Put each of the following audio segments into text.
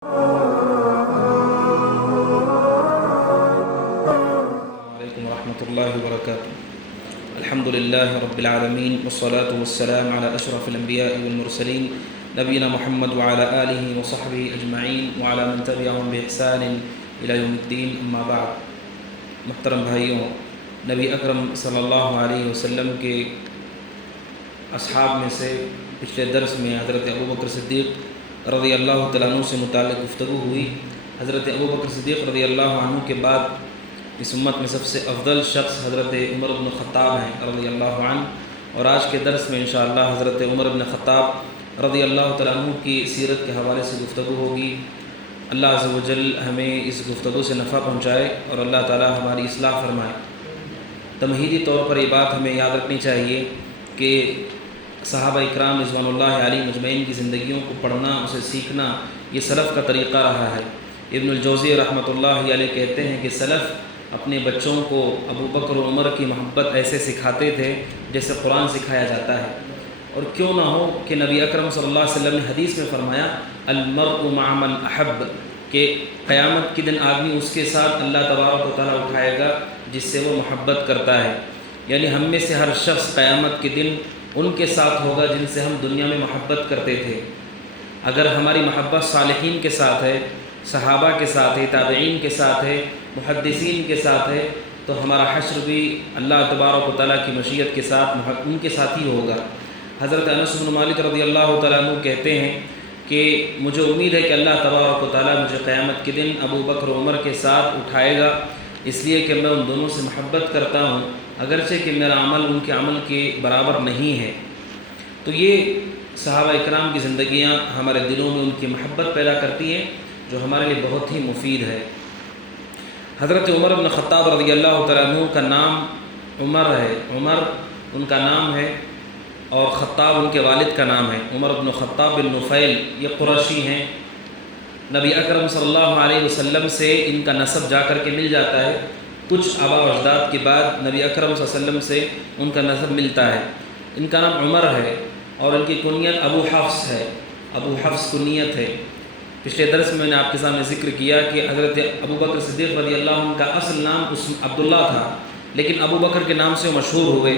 عليكم ورحمة الله وبركاته. الحمد لله رب العالمين والصلاة والسلام على أشرف الأنبياء والمرسلين نبينا محمد وعلى آله وصحبه أجمعين وعلى من تبعهم بإحسان إلى يوم الدين. أما بعد، محترم بھائیوں، نبی اکرم صلی اللہ علیہ وسلم کے اصحاب میں سے پچھلے درس میں حضرت ابوبکر صدیق رضی اللہ تعالیٰ عنہ سے متعلق گفتگو ہوئی. حضرت ابوبکر صدیق رضی اللہ عنہ کے بعد اس امت میں سب سے افضل شخص حضرت عمر بن خطاب ہیں رضی اللہ عنہ، اور آج کے درس میں انشاءاللہ حضرت عمر بن خطاب رضی اللہ تعالیٰ عنہ کی سیرت کے حوالے سے گفتگو ہوگی. اللہ عز و جل ہمیں اس گفتگو سے نفع پہنچائے اور اللہ تعالیٰ ہماری اصلاح فرمائے. تمہیدی طور پر یہ بات ہمیں یاد رکھنی چاہیے کہ صحابہ اکرام رضوان اللہ علیہ مجمعین کی زندگیوں کو پڑھنا، اسے سیکھنا، یہ سلف کا طریقہ رہا ہے. ابن الجوزی رحمۃ اللہ علیہ کہتے ہیں کہ سلف اپنے بچوں کو ابو بکر و عمر کی محبت ایسے سکھاتے تھے جیسے قرآن سکھایا جاتا ہے. اور کیوں نہ ہو کہ نبی اکرم صلی اللہ علیہ وسلم نے حدیث میں فرمایا المرء مع من احب، کہ قیامت کے دن آدمی اس کے ساتھ اللہ تبارک و تعالیٰ اٹھائے گا جس سے وہ محبت کرتا ہے. یعنی ہم میں سے ہر شخص قیامت کے دن ان کے ساتھ ہوگا جن سے ہم دنیا میں محبت کرتے تھے. اگر ہماری محبت صالحین کے ساتھ ہے، صحابہ کے ساتھ ہے، تابعین کے ساتھ ہے، محدثین کے ساتھ ہے، تو ہمارا حشر بھی اللہ تبارک و تعالیٰ کی مشیت کے ساتھ ان کے ساتھ ہی ہوگا. حضرت انس بن مالک رضی اللہ تعالیٰ عنہ کہتے ہیں کہ مجھے امید ہے کہ اللہ تبارک و تعالیٰ مجھے قیامت کے دن ابو بکر و عمر کے ساتھ اٹھائے گا، اس لیے کہ میں ان دونوں سے محبت کرتا ہوں، اگرچہ کہ میرا عمل ان کے عمل کے برابر نہیں ہے. تو یہ صحابہ اکرام کی زندگیاں ہمارے دلوں میں ان کی محبت پیدا کرتی ہیں جو ہمارے لیے بہت ہی مفید ہے. حضرت عمر بن خطاب رضی اللہ تعالیٰ عنہ کا نام عمر ہے. عمر ان کا نام ہے اور خطاب ان کے والد کا نام ہے. عمر بن خطاب بن نفیل یہ قریشی ہیں. نبی اکرم صلی اللہ علیہ وسلم سے ان کا نسب جا کر کے مل جاتا ہے. کچھ آباء و اجداد کے بعد نبی اکرم صلی اللہ علیہ وسلم سے ان کا نسب ملتا ہے. ان کا نام عمر ہے اور ان کی کنیت ابو حفص ہے. ابو حفص کنیت ہے. پچھلے درس میں نے آپ کے سامنے ذکر کیا کہ حضرت ابو بکر صدیق رضی اللہ عنہ کا اصل نام عبداللہ تھا، لیکن ابو بکر کے نام سے وہ مشہور ہوئے.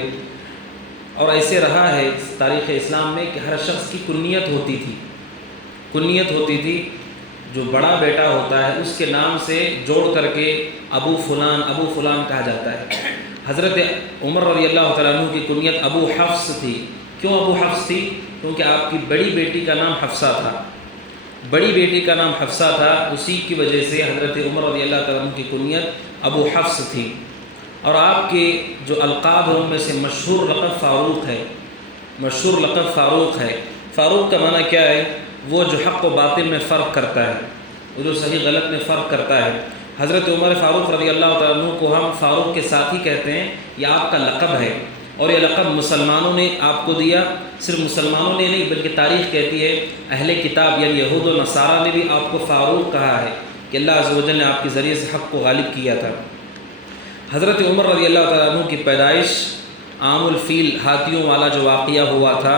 اور ایسے رہا ہے تاریخ اسلام میں کہ ہر شخص کی کنیت ہوتی تھی. جو بڑا بیٹا ہوتا ہے اس کے نام سے جوڑ کر کے ابو فلان کہا جاتا ہے. حضرت عمر رضی اللہ تعالیٰ عنہ کی کنیت ابو حفص تھی. کیوں ابو حفص تھی؟ کیونکہ آپ کی بڑی بیٹی کا نام حفصہ تھا. اسی کی وجہ سے حضرت عمر رضی اللہ تعالیٰ عنہ کی کنیت ابو حفص تھی. اور آپ کے جو القاب ہیں ان میں سے مشہور لقب فاروق ہے. فاروق کا معنی کیا ہے؟ وہ جو حق و باطل میں فرق کرتا ہے، وہ جو صحیح غلط میں فرق کرتا ہے. حضرت عمر فاروق رضی اللہ تعالیٰ عنہ کو ہم فاروق کے ساتھی کہتے ہیں. یہ آپ کا لقب ہے اور یہ لقب مسلمانوں نے آپ کو دیا. صرف مسلمانوں نے نہیں بلکہ تاریخ کہتی ہے اہل کتاب یعنی یہود و نصارہ نے بھی آپ کو فاروق کہا ہے کہ اللہ عز و جل نے آپ کے ذریعے سے حق کو غالب کیا تھا. حضرت عمر رضی اللہ تعالیٰ عنہ کی پیدائش عام الفیل ہاتھیوں والا جو واقعہ ہوا تھا،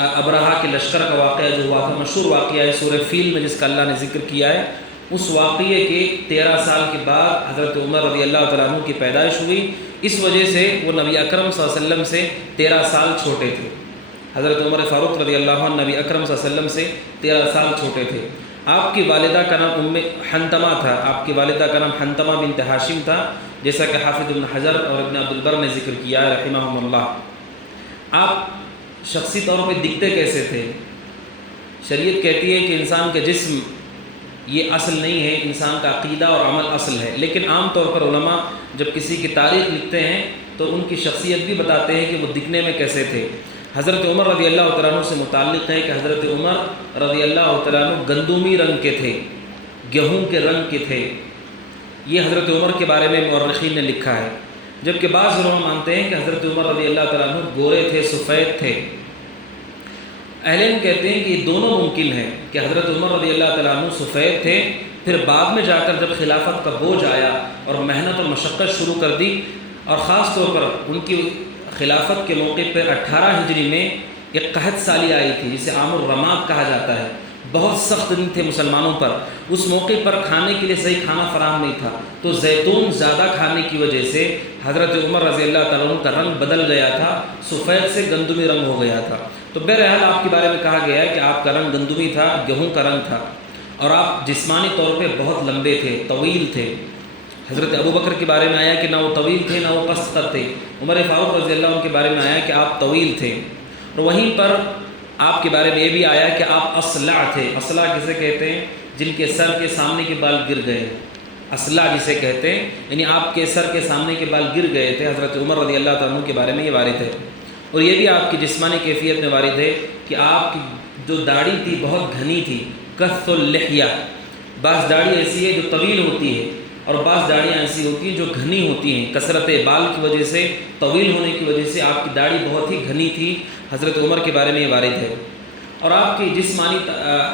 ابرہا کے لشکر کا واقعہ جو ہوا تھا، مشہور واقعہ ہے سورہ فیل میں جس کا اللہ نے ذکر کیا ہے. اس واقعے کے 13 سال کے بعد حضرت عمر رضی اللہ تعالیٰ عنہ کی پیدائش ہوئی. اس وجہ سے وہ نبی اکرم صلی اللہ علیہ وسلم سے 13 سال چھوٹے تھے. حضرت عمر فاروق رضی اللہ عنہ نبی اکرم صلی اللہ علیہ وسلم سے 13 سال چھوٹے تھے. آپ کی والدہ کا نام حنتمہ تھا. آپ کی والدہ کا نام حنتمہ بنت ہاشم تھا، جیسا کہ حافظ ابن حجر اور ابن عبد البر نے ذکر کیا ہے رحمہم اللہ. آپ شخصی طور پہ دکھتے کیسے تھے؟ شریعت کہتی ہے کہ انسان کا جسم یہ اصل نہیں ہے، انسان کا عقیدہ اور عمل اصل ہے. لیکن عام طور پر علماء جب کسی کی تاریخ لکھتے ہیں تو ان کی شخصیت بھی بتاتے ہیں کہ وہ دکھنے میں کیسے تھے. حضرت عمر رضی اللہ تعالیٰ عنہ سے متعلق ہے کہ حضرت عمر رضی اللہ تعالیٰ عنہ گندمی رنگ کے تھے، گیہوں کے رنگ کے تھے. یہ حضرت عمر کے بارے میں مورخین نے لکھا ہے. جبکہ بعض علماء مانتے ہیں کہ حضرت عمر رضی اللہ تعالیٰ عنہ گورے تھے، سفید تھے. اہل علم کہتے ہیں کہ یہ دونوں ممکن ہے کہ حضرت عمر رضی اللہ تعالیٰ عنہ سفید تھے، پھر بعد میں جا کر جب خلافت کا بوجھ آیا اور محنت اور مشقت شروع کر دی، اور خاص طور پر ان کی خلافت کے موقع پر 18 ہجری میں ایک قحط سالی آئی تھی جسے عام الرماد کہا جاتا ہے. بہت سخت دن تھے مسلمانوں پر، اس موقع پر کھانے کے لیے صحیح کھانا فراہم نہیں تھا، تو زیتون زیادہ کھانے کی وجہ سے حضرت عمر رضی اللہ تعالیٰ عنہ کا رنگ بدل گیا تھا، سفید سے گندمی رنگ ہو گیا تھا۔ تو بہرحال آپ کے بارے میں کہا گیا ہے کہ آپ کا رنگ گندمی تھا، گیہوں کا رنگ تھا، اور آپ جسمانی طور پہ بہت لمبے تھے، طویل تھے۔ حضرت ابوبکر کے بارے میں آیا کہ نہ وہ طویل تھے نہ وہ قص قد تھے، عمر فاروق رضی اللہ عنہ کے بارے میں آیا کہ آپ طویل تھے، اور وہیں پر آپ کے بارے میں یہ بھی آیا کہ آپ اصلع تھے۔ اصلع کسے کہتے ہیں؟ جن کے سر کے سامنے کے بال گر گئے، اصلع جسے کہتے ہیں، یعنی آپ کے سر کے سامنے کے بال گر گئے تھے۔ حضرت عمر رضی اللہ تعالیٰ عنہ کے بارے میں یہ وارد ہے، اور یہ بھی آپ کی جسمانی کیفیت میں وارد ہے کہ آپ کی جو داڑھی تھی بہت گھنی تھی، کث اللحیہ، بعض داڑھی ایسی ہے جو طویل ہوتی ہے، اور بعض داڑیاں ایسی ہوتی ہیں جو گھنی ہوتی ہیں، کثرت بال کی وجہ سے، طویل ہونے کی وجہ سے آپ کی داڑھی بہت ہی گھنی تھی۔ حضرت عمر کے بارے میں یہ وارد ہے، اور آپ کی جسمانی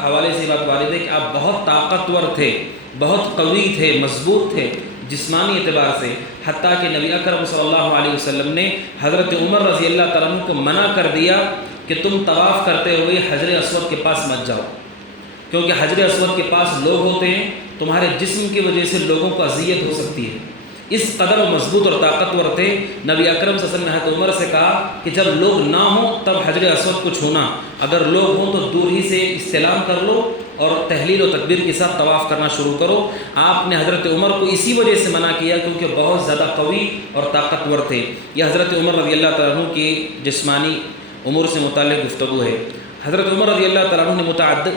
حوالے سے بات وارد ہے کہ آپ بہت طاقتور تھے، بہت قوی تھے، مضبوط تھے جسمانی اعتبار سے، حتیٰ کہ نبی اکرم صلی اللہ علیہ وسلم نے حضرت عمر رضی اللہ تعالیٰ عنہ کو منع کر دیا کہ تم طواف کرتے ہوئے حجر اسود کے پاس مت جاؤ، کیونکہ حجر اسود کے پاس لوگ ہوتے ہیں، تمہارے جسم کی وجہ سے لوگوں کو اذیت ہو سکتی ہے۔ اس قدر وہ مضبوط اور طاقتور تھے۔ نبی اکرم صلی اللہ علیہ وسلم نے حضرت عمر سے کہا کہ جب لوگ نہ ہوں تب حجر اسود کو چھونا، اگر لوگ ہوں تو دور ہی سے استلام کر لو اور تحلیل و تکبیر کے ساتھ طواف کرنا شروع کرو۔ آپ نے حضرت عمر کو اسی وجہ سے منع کیا کیونکہ بہت زیادہ قوی اور طاقتور تھے۔ یہ حضرت عمر رضی اللہ تعالیٰ عنہ کی جسمانی امور سے متعلق گفتگو ہے۔ حضرت عمر رضی اللہ تعالیٰ عنہ نے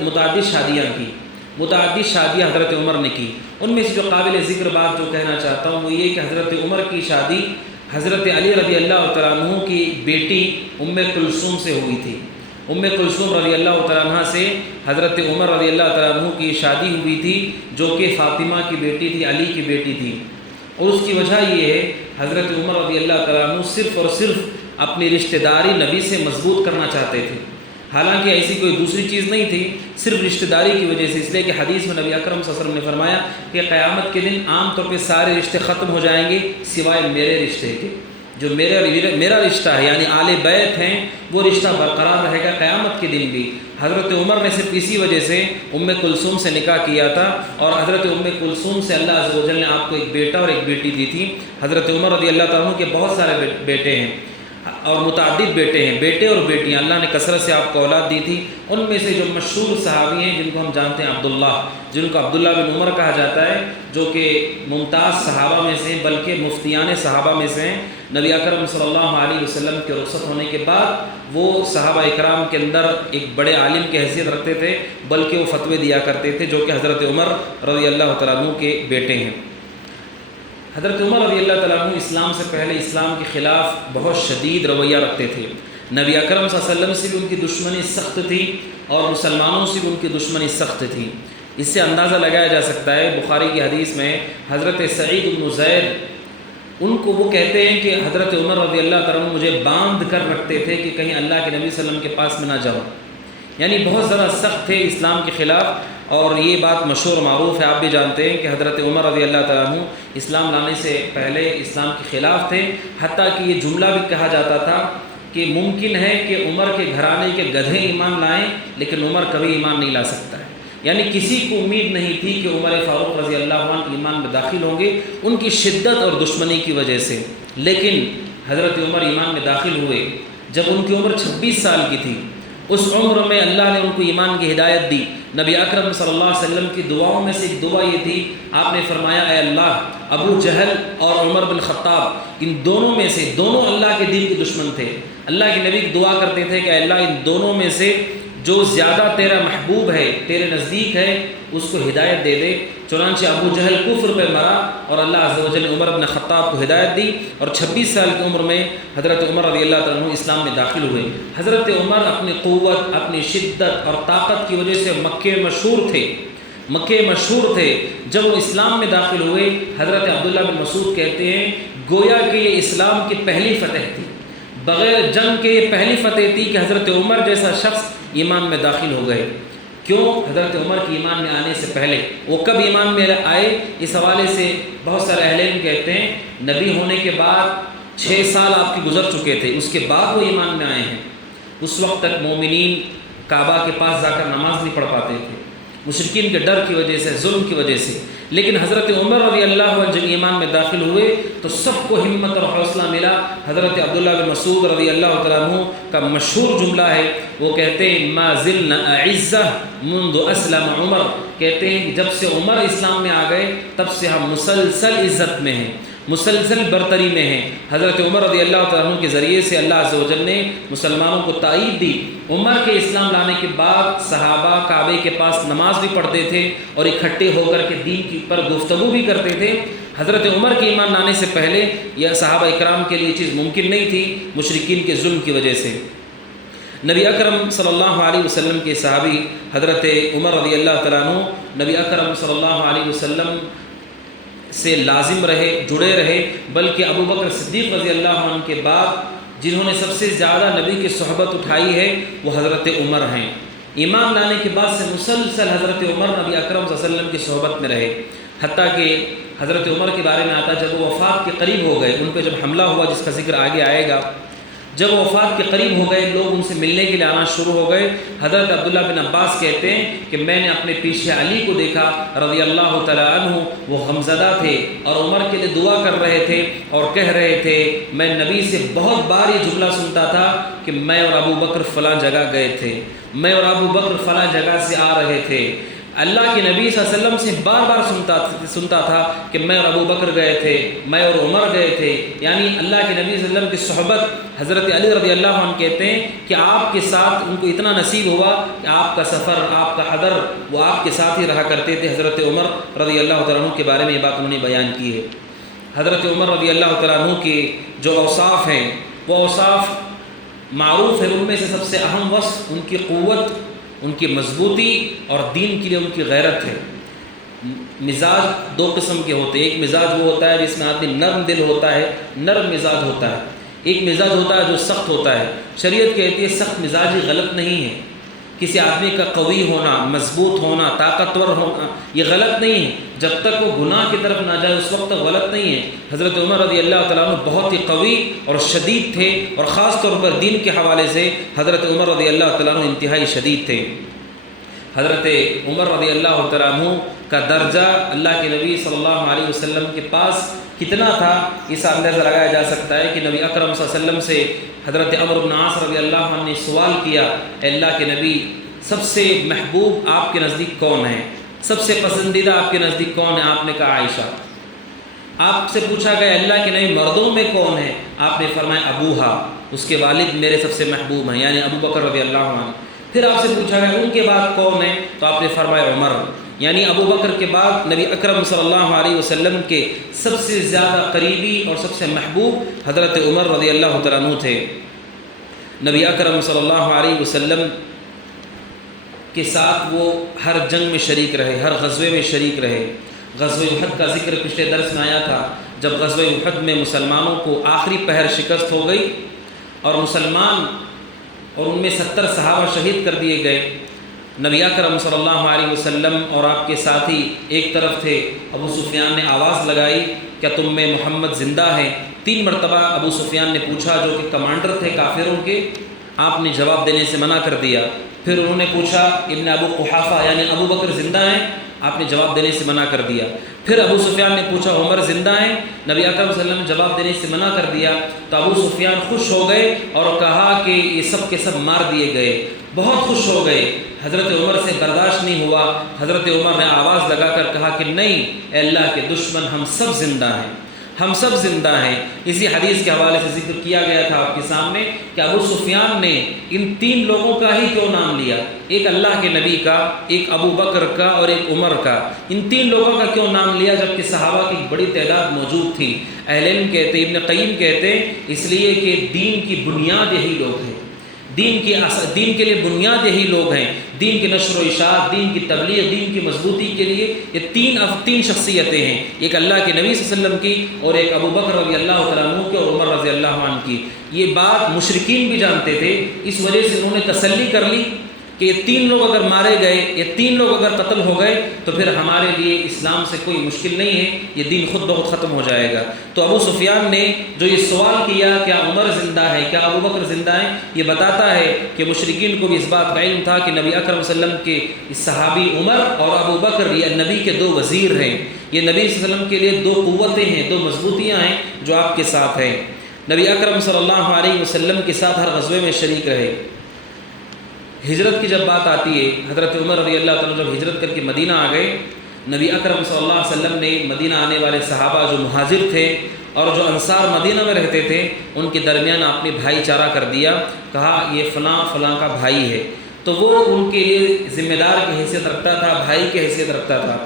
متعدد شادیاں کی، متعدد شادیاں حضرت عمر نے کی۔ ان میں سے جو قابل ذکر بات جو کہنا چاہتا ہوں وہ یہ کہ حضرت عمر کی شادی حضرت علی رضی اللہ تعالیٰ عنہ کی بیٹی ام کلثوم سے ہوئی تھی۔ ام کلثوم رضی اللہ تعالیٰ عنہ سے حضرت عمر رضی اللہ تعالیٰ عنہ کی شادی ہوئی تھی، جو کہ فاطمہ کی بیٹی تھی، علی کی بیٹی تھی، اور اس کی وجہ یہ ہے حضرت عمر رضی اللہ تعالیٰ عنہ صرف اور صرف اپنی رشتہ داری نبی سے مضبوط کرنا چاہتے تھے، حالانکہ ایسی کوئی دوسری چیز نہیں تھی، صرف رشتہ داری کی وجہ سے، اس لیے کہ حدیث میں نبی اکرم صلی اللہ علیہ وسلم نے فرمایا کہ قیامت کے دن عام طور پہ سارے رشتے ختم ہو جائیں گے سوائے میرے رشتے کے، جو میرا رشتہ ہے یعنی آل بیت ہیں، وہ رشتہ برقرار رہے گا قیامت کے دن بھی۔ حضرت عمر نے صرف اسی وجہ سے ام کلثوم سے نکاح کیا تھا، اور حضرت ام کلثوم سے اللہ عز و جل نے آپ کو ایک بیٹا اور ایک بیٹی دی تھی۔ حضرت عمر رضی اللہ تعالیٰ عنہ کے بہت سارے بیٹے ہیں اور متعدد بیٹے ہیں، بیٹے اور بیٹیاں، اللہ نے کثرت سے آپ کو اولاد دی تھی۔ ان میں سے جو مشہور صحابی ہیں جن کو ہم جانتے ہیں عبداللہ، جن کو عبداللہ بن عمر کہا جاتا ہے، جو کہ ممتاز صحابہ میں سے بلکہ مفتیان صحابہ میں سے ہیں۔ نبی اکرم صلی اللہ علیہ وسلم کے رخصت ہونے کے بعد وہ صحابہ اکرام کے اندر ایک بڑے عالم کی حیثیت رکھتے تھے، بلکہ وہ فتوے دیا کرتے تھے، جو کہ حضرت عمر رضی اللہ تعالیٰ عنہ کے بیٹے ہیں۔ حضرت عمر رضی اللہ تعالیٰ عنہ اسلام سے پہلے اسلام کے خلاف بہت شدید رویہ رکھتے تھے۔ نبی اکرم صلی اللہ علیہ وسلم سے بھی ان کی دشمنی سخت تھی، اور مسلمانوں سے بھی ان کی دشمنی سخت تھی۔ اس سے اندازہ لگایا جا سکتا ہے، بخاری کی حدیث میں حضرت سعید بن زید ان کو وہ کہتے ہیں کہ حضرت عمر رضی اللہ تعالیٰ عنہ مجھے باندھ کر رکھتے تھے کہ کہیں اللہ کے نبی صلی اللہ علیہ وسلم کے پاس میں نہ جاؤں، یعنی بہت زیادہ سخت تھے اسلام کے خلاف۔ اور یہ بات مشہور معروف ہے، آپ بھی جانتے ہیں کہ حضرت عمر رضی اللہ تعالیٰ عنہ اسلام لانے سے پہلے اسلام کے خلاف تھے، حتیٰ کہ یہ جملہ بھی کہا جاتا تھا کہ ممکن ہے کہ عمر کے گھرانے کے گدھے ایمان لائیں لیکن عمر کبھی ایمان نہیں لا سکتا ہے، یعنی کسی کو امید نہیں تھی کہ عمر فاروق رضی اللہ عنہ ایمان میں داخل ہوں گے ان کی شدت اور دشمنی کی وجہ سے، لیکن حضرت عمر ایمان میں داخل ہوئے جب ان کی عمر 26 سال کی تھی۔ اس عمر میں اللہ نے ان کو ایمان کی ہدایت دی۔ نبی اکرم صلی اللہ علیہ وسلم کی دعاؤں میں سے ایک دعا یہ تھی، آپ نے فرمایا اے اللہ ابو جہل اور عمر بن خطاب ان دونوں میں سے، دونوں اللہ کے دین کے دشمن تھے، اللہ کے نبی دعا کرتے تھے کہ اے اللہ ان دونوں میں سے جو زیادہ تیرا محبوب ہے، تیرے نزدیک ہے، اس کو ہدایت دے دے۔ چنانچہ ابو جہل کفر پہ مرا اور اللہ عز و جل نے عمر بن خطاب کو ہدایت دی، اور 26 سال کی عمر میں حضرت عمر رضی اللہ تعالیٰ عنہ اسلام میں داخل ہوئے۔ حضرت عمر اپنی قوت، اپنی شدت اور طاقت کی وجہ سے مکے مشہور تھے۔ جب وہ اسلام میں داخل ہوئے، حضرت عبداللہ بن مسعود کہتے ہیں گویا کہ یہ اسلام کی پہلی فتح تھی، بغیر جنگ کے یہ پہلی فتح تھی کہ حضرت عمر جیسا شخص ایمان میں داخل ہو گئے۔ کیوں؟ حضرت عمر کی ایمان میں آنے سے پہلے وہ کب ایمان میں آئے؟ اس حوالے سے بہت سارے اہل علم کہتے ہیں نبی ہونے کے بعد 6 سال آپ کے گزر چکے تھے، اس کے بعد وہ ایمان میں آئے ہیں۔ اس وقت تک مومنین کعبہ کے پاس جا کر نماز نہیں پڑھ پاتے تھے، مشرکین کے ڈر کی وجہ سے، ظلم کی وجہ سے۔ لیکن حضرت عمر رضی اللہ عنہ جب ایمان میں داخل ہوئے تو سب کو ہمت اور حوصلہ ملا۔ حضرت عبداللہ بن مسعود رضی اللہ تعالیٰ عنہ کا مشہور جملہ ہے، وہ کہتے ہیں ما زلنا اعزہ منذ اسلم عمر، کہتے ہیں کہ جب سے عمر اسلام میں آ گئے تب سے ہم مسلسل عزت میں ہیں، مسلسل برتری میں ہیں۔ حضرت عمر رضی اللہ تعالیٰ عنہ کے ذریعے سے اللہ عز و جل نے مسلمانوں کو تائید دی۔ عمر کے اسلام لانے کے بعد صحابہ کعبے کے پاس نماز بھی پڑھتے تھے اور اکٹھے ہو کر کے دین کی پر گفتگو بھی کرتے تھے۔ حضرت عمر کے ایمان لانے سے پہلے یہ صحابہ اکرام کے لیے چیز ممکن نہیں تھی مشرکین کے ظلم کی وجہ سے۔ نبی اکرم صلی اللہ علیہ وسلم کے صحابی حضرت عمر رضی اللہ تعالیٰ عنہ نبی اکرم صلی اللہ علیہ وسلم سے لازم رہے، جڑے رہے، بلکہ ابو بکر صدیق رضی اللہ عنہ کے بعد جنہوں نے سب سے زیادہ نبی کی صحبت اٹھائی ہے وہ حضرت عمر ہیں۔ ایمان لانے کے بعد سے مسلسل حضرت عمر نبی اکرم صلی اللہ علیہ وسلم کی صحبت میں رہے، حتیٰ کہ حضرت عمر کے بارے میں آتا جب وہ وفات کے قریب ہو گئے، ان پہ جب حملہ ہوا جس کا ذکر آگے آئے گا، جب وہ وفات کے قریب ہو گئے لوگ ان سے ملنے کے لیے آنا شروع ہو گئے۔ حضرت عبداللہ بن عباس کہتے ہیں کہ میں نے اپنے پیچھے علی کو دیکھا رضی اللہ تعالیٰ عنہ، وہ غمزدہ تھے اور عمر کے لیے دعا کر رہے تھے اور کہہ رہے تھے، میں نبی سے بہت بار یہ جملہ سنتا تھا کہ میں اور ابو بکر فلاں جگہ گئے تھے، میں اور ابو بکر فلاں جگہ سے آ رہے تھے۔ اللہ کے نبی صلی اللہ علیہ وسلم سے بار بار سنتا تھا کہ میں اور ابو بکر گئے تھے، میں اور عمر گئے تھے، یعنی اللہ کے نبی صلی اللہ علیہ وسلم کی صحبت۔ حضرت علی رضی اللہ عنہ کہتے ہیں کہ آپ کے ساتھ ان کو اتنا نصیب ہوا کہ آپ کا سفر، آپ کا حضر وہ آپ کے ساتھ ہی رہا کرتے تھے۔ حضرت عمر رضی اللہ تعالیٰ عنہ کے بارے میں یہ بات انہوں نے بیان کی ہے۔ حضرت عمر رضی اللہ تعالیٰ عنہ کے جو اوصاف ہیں وہ اوصاف معروف ہے، ان میں سے سب سے اہم وصف ان کی قوت، ان کی مضبوطی اور دین کے لیے ان کی غیرت ہے۔ مزاج دو قسم کے ہوتے ہیں، ایک مزاج وہ ہوتا ہے جس میں آدمی نرم دل ہوتا ہے، نرم مزاج ہوتا ہے، ایک مزاج ہوتا ہے جو سخت ہوتا ہے۔ شریعت کہتی ہے سخت مزاجی غلط نہیں ہے، کسی آدمی کا قوی ہونا، مضبوط ہونا، طاقتور ہونا یہ غلط نہیں ہے، جب تک وہ گناہ کی طرف نہ جائے اس وقت تک غلط نہیں ہے۔ حضرت عمر رضی اللہ تعالیٰ عنہ بہت ہی قوی اور شدید تھے، اور خاص طور پر دین کے حوالے سے حضرت عمر رضی اللہ تعالیٰ عنہ انتہائی شدید تھے۔ حضرت عمر رضی اللہ تعالیٰ عنہ کا درجہ اللہ کے نبی صلی اللہ علیہ وسلم کے پاس کتنا تھا اس اندازہ لگایا جا سکتا ہے کہ نبی اکرم صلی اللہ علیہ وسلم سے حضرت عمرو بن عاص رضی اللہ عنہ نے سوال کیا، اے اللہ کے نبی سب سے محبوب آپ کے نزدیک کون ہے، سب سے پسندیدہ آپ کے نزدیک کون ہے؟ آپ نے کہا عائشہ۔ آپ سے پوچھا گیا اللہ کے نبی مردوں میں کون ہے؟ آپ نے فرمایا ابوہا، اس کے والد میرے سب سے محبوب ہیں، یعنی ابو بکر رضی اللہ عنہ۔ پھر آپ سے پوچھا گیا ان کے بعد کون ہے؟ تو آپ نے فرمایا عمر، یعنی ابو بکر کے بعد نبی اکرم صلی اللہ علیہ وسلم کے سب سے زیادہ قریبی اور سب سے محبوب حضرت عمر رضی اللہ تعالیٰ عنہ تھے۔ نبی اکرم صلی اللہ علیہ وسلم کے ساتھ وہ ہر جنگ میں شریک رہے، ہر غزوے میں شریک رہے۔ غزوہ احد کا ذکر پچھلے درس میں آیا تھا، جب غزوہ احد میں مسلمانوں کو آخری پہر شکست ہو گئی اور مسلمان اور ان میں 70 صحابہ شہید کر دیے گئے۔ نبی اکرم صلی اللہ علیہ وسلم اور آپ کے ساتھی ایک طرف تھے، ابو سفیان نے آواز لگائی کیا تم میں محمد زندہ ہیں؟ 3 مرتبہ ابو سفیان نے پوچھا جو کہ کمانڈر تھے کافروں کے، آپ نے جواب دینے سے منع کر دیا۔ پھر انہوں نے پوچھا ابن ابو قحافہ یعنی ابو بکر زندہ ہیں؟ آپ نے جواب دینے سے منع کر دیا۔ پھر ابو سفیان نے پوچھا عمر زندہ ہیں؟ نبی اکرم صلی اللہ علیہ وسلم نے جواب دینے سے منع کر دیا۔ تو ابو سفیان خوش ہو گئے اور کہا کہ یہ سب کے سب مار دیے گئے، بہت خوش ہو گئے۔ حضرت عمر سے برداشت نہیں ہوا، حضرت عمر نے آواز لگا کر کہا کہ نہیں اے اللہ کے دشمن، ہم سب زندہ ہیں، ہم سب زندہ ہیں۔ اسی حدیث کے حوالے سے ذکر کیا گیا تھا آپ کے سامنے کہ ابو سفیان نے ان 3 لوگوں کا ہی کیوں نام لیا، ایک اللہ کے نبی کا، ایک ابو بکر کا اور ایک عمر کا، ان 3 لوگوں کا کیوں نام لیا جبکہ صحابہ کی بڑی تعداد موجود تھی؟ اہل علم کہتے، ابن قیم کہتے اس لیے کہ دین کی بنیاد یہی لوگ ہیں، دین کے لیے بنیاد یہی لوگ ہیں، دین کی نشر و اشاعت، دین کی تبلیغ، دین کی مضبوطی کے لیے یہ 3 شخصیتیں ہیں، ایک اللہ کے نبی صلی اللہ علیہ وسلم کی اور ایک ابو بکر رضی اللہ تعالیٰ عنہ کی اور عمر رضی اللہ عنہ کی۔ یہ بات مشرکین بھی جانتے تھے، اس وجہ سے انہوں نے تسلی کر لی کہ یہ 3 لوگ اگر مارے گئے، یہ 3 لوگ اگر قتل ہو گئے تو پھر ہمارے لیے اسلام سے کوئی مشکل نہیں ہے، یہ دین خود بخود ختم ہو جائے گا۔ تو ابو سفیان نے جو یہ سوال کیا کیا عمر زندہ ہے، کیا ابو بکر زندہ ہیں، یہ بتاتا ہے کہ مشرکین کو بھی اس بات کا علم تھا کہ نبی اکرم صلی اللہ علیہ وسلم کے صحابی عمر اور ابو بکر یہ نبی کے 2 وزیر ہیں، یہ نبی صلی اللہ علیہ وسلم کے لیے 2 قوتیں ہیں، 2 مضبوطیاں ہیں جو آپ کے ساتھ ہیں۔ نبی اکرم صلی اللہ علیہ وسلم کے ساتھ ہر غزوے میں شریک رہے۔ ہجرت کی جب بات آتی ہے، حضرت عمر رضی اللہ تعالیٰ جب ہجرت کر کے مدینہ آ گئے، نبی اکرم صلی اللہ علیہ وسلم نے مدینہ آنے والے صحابہ جو مہاجر تھے اور جو انصار مدینہ میں رہتے تھے ان کے درمیان اپنے بھائی چارہ کر دیا، کہا یہ فلاں فلاں کا بھائی ہے، تو وہ ان کے لیے ذمہ دار کی حیثیت رکھتا تھا، بھائی کی حیثیت رکھتا تھا۔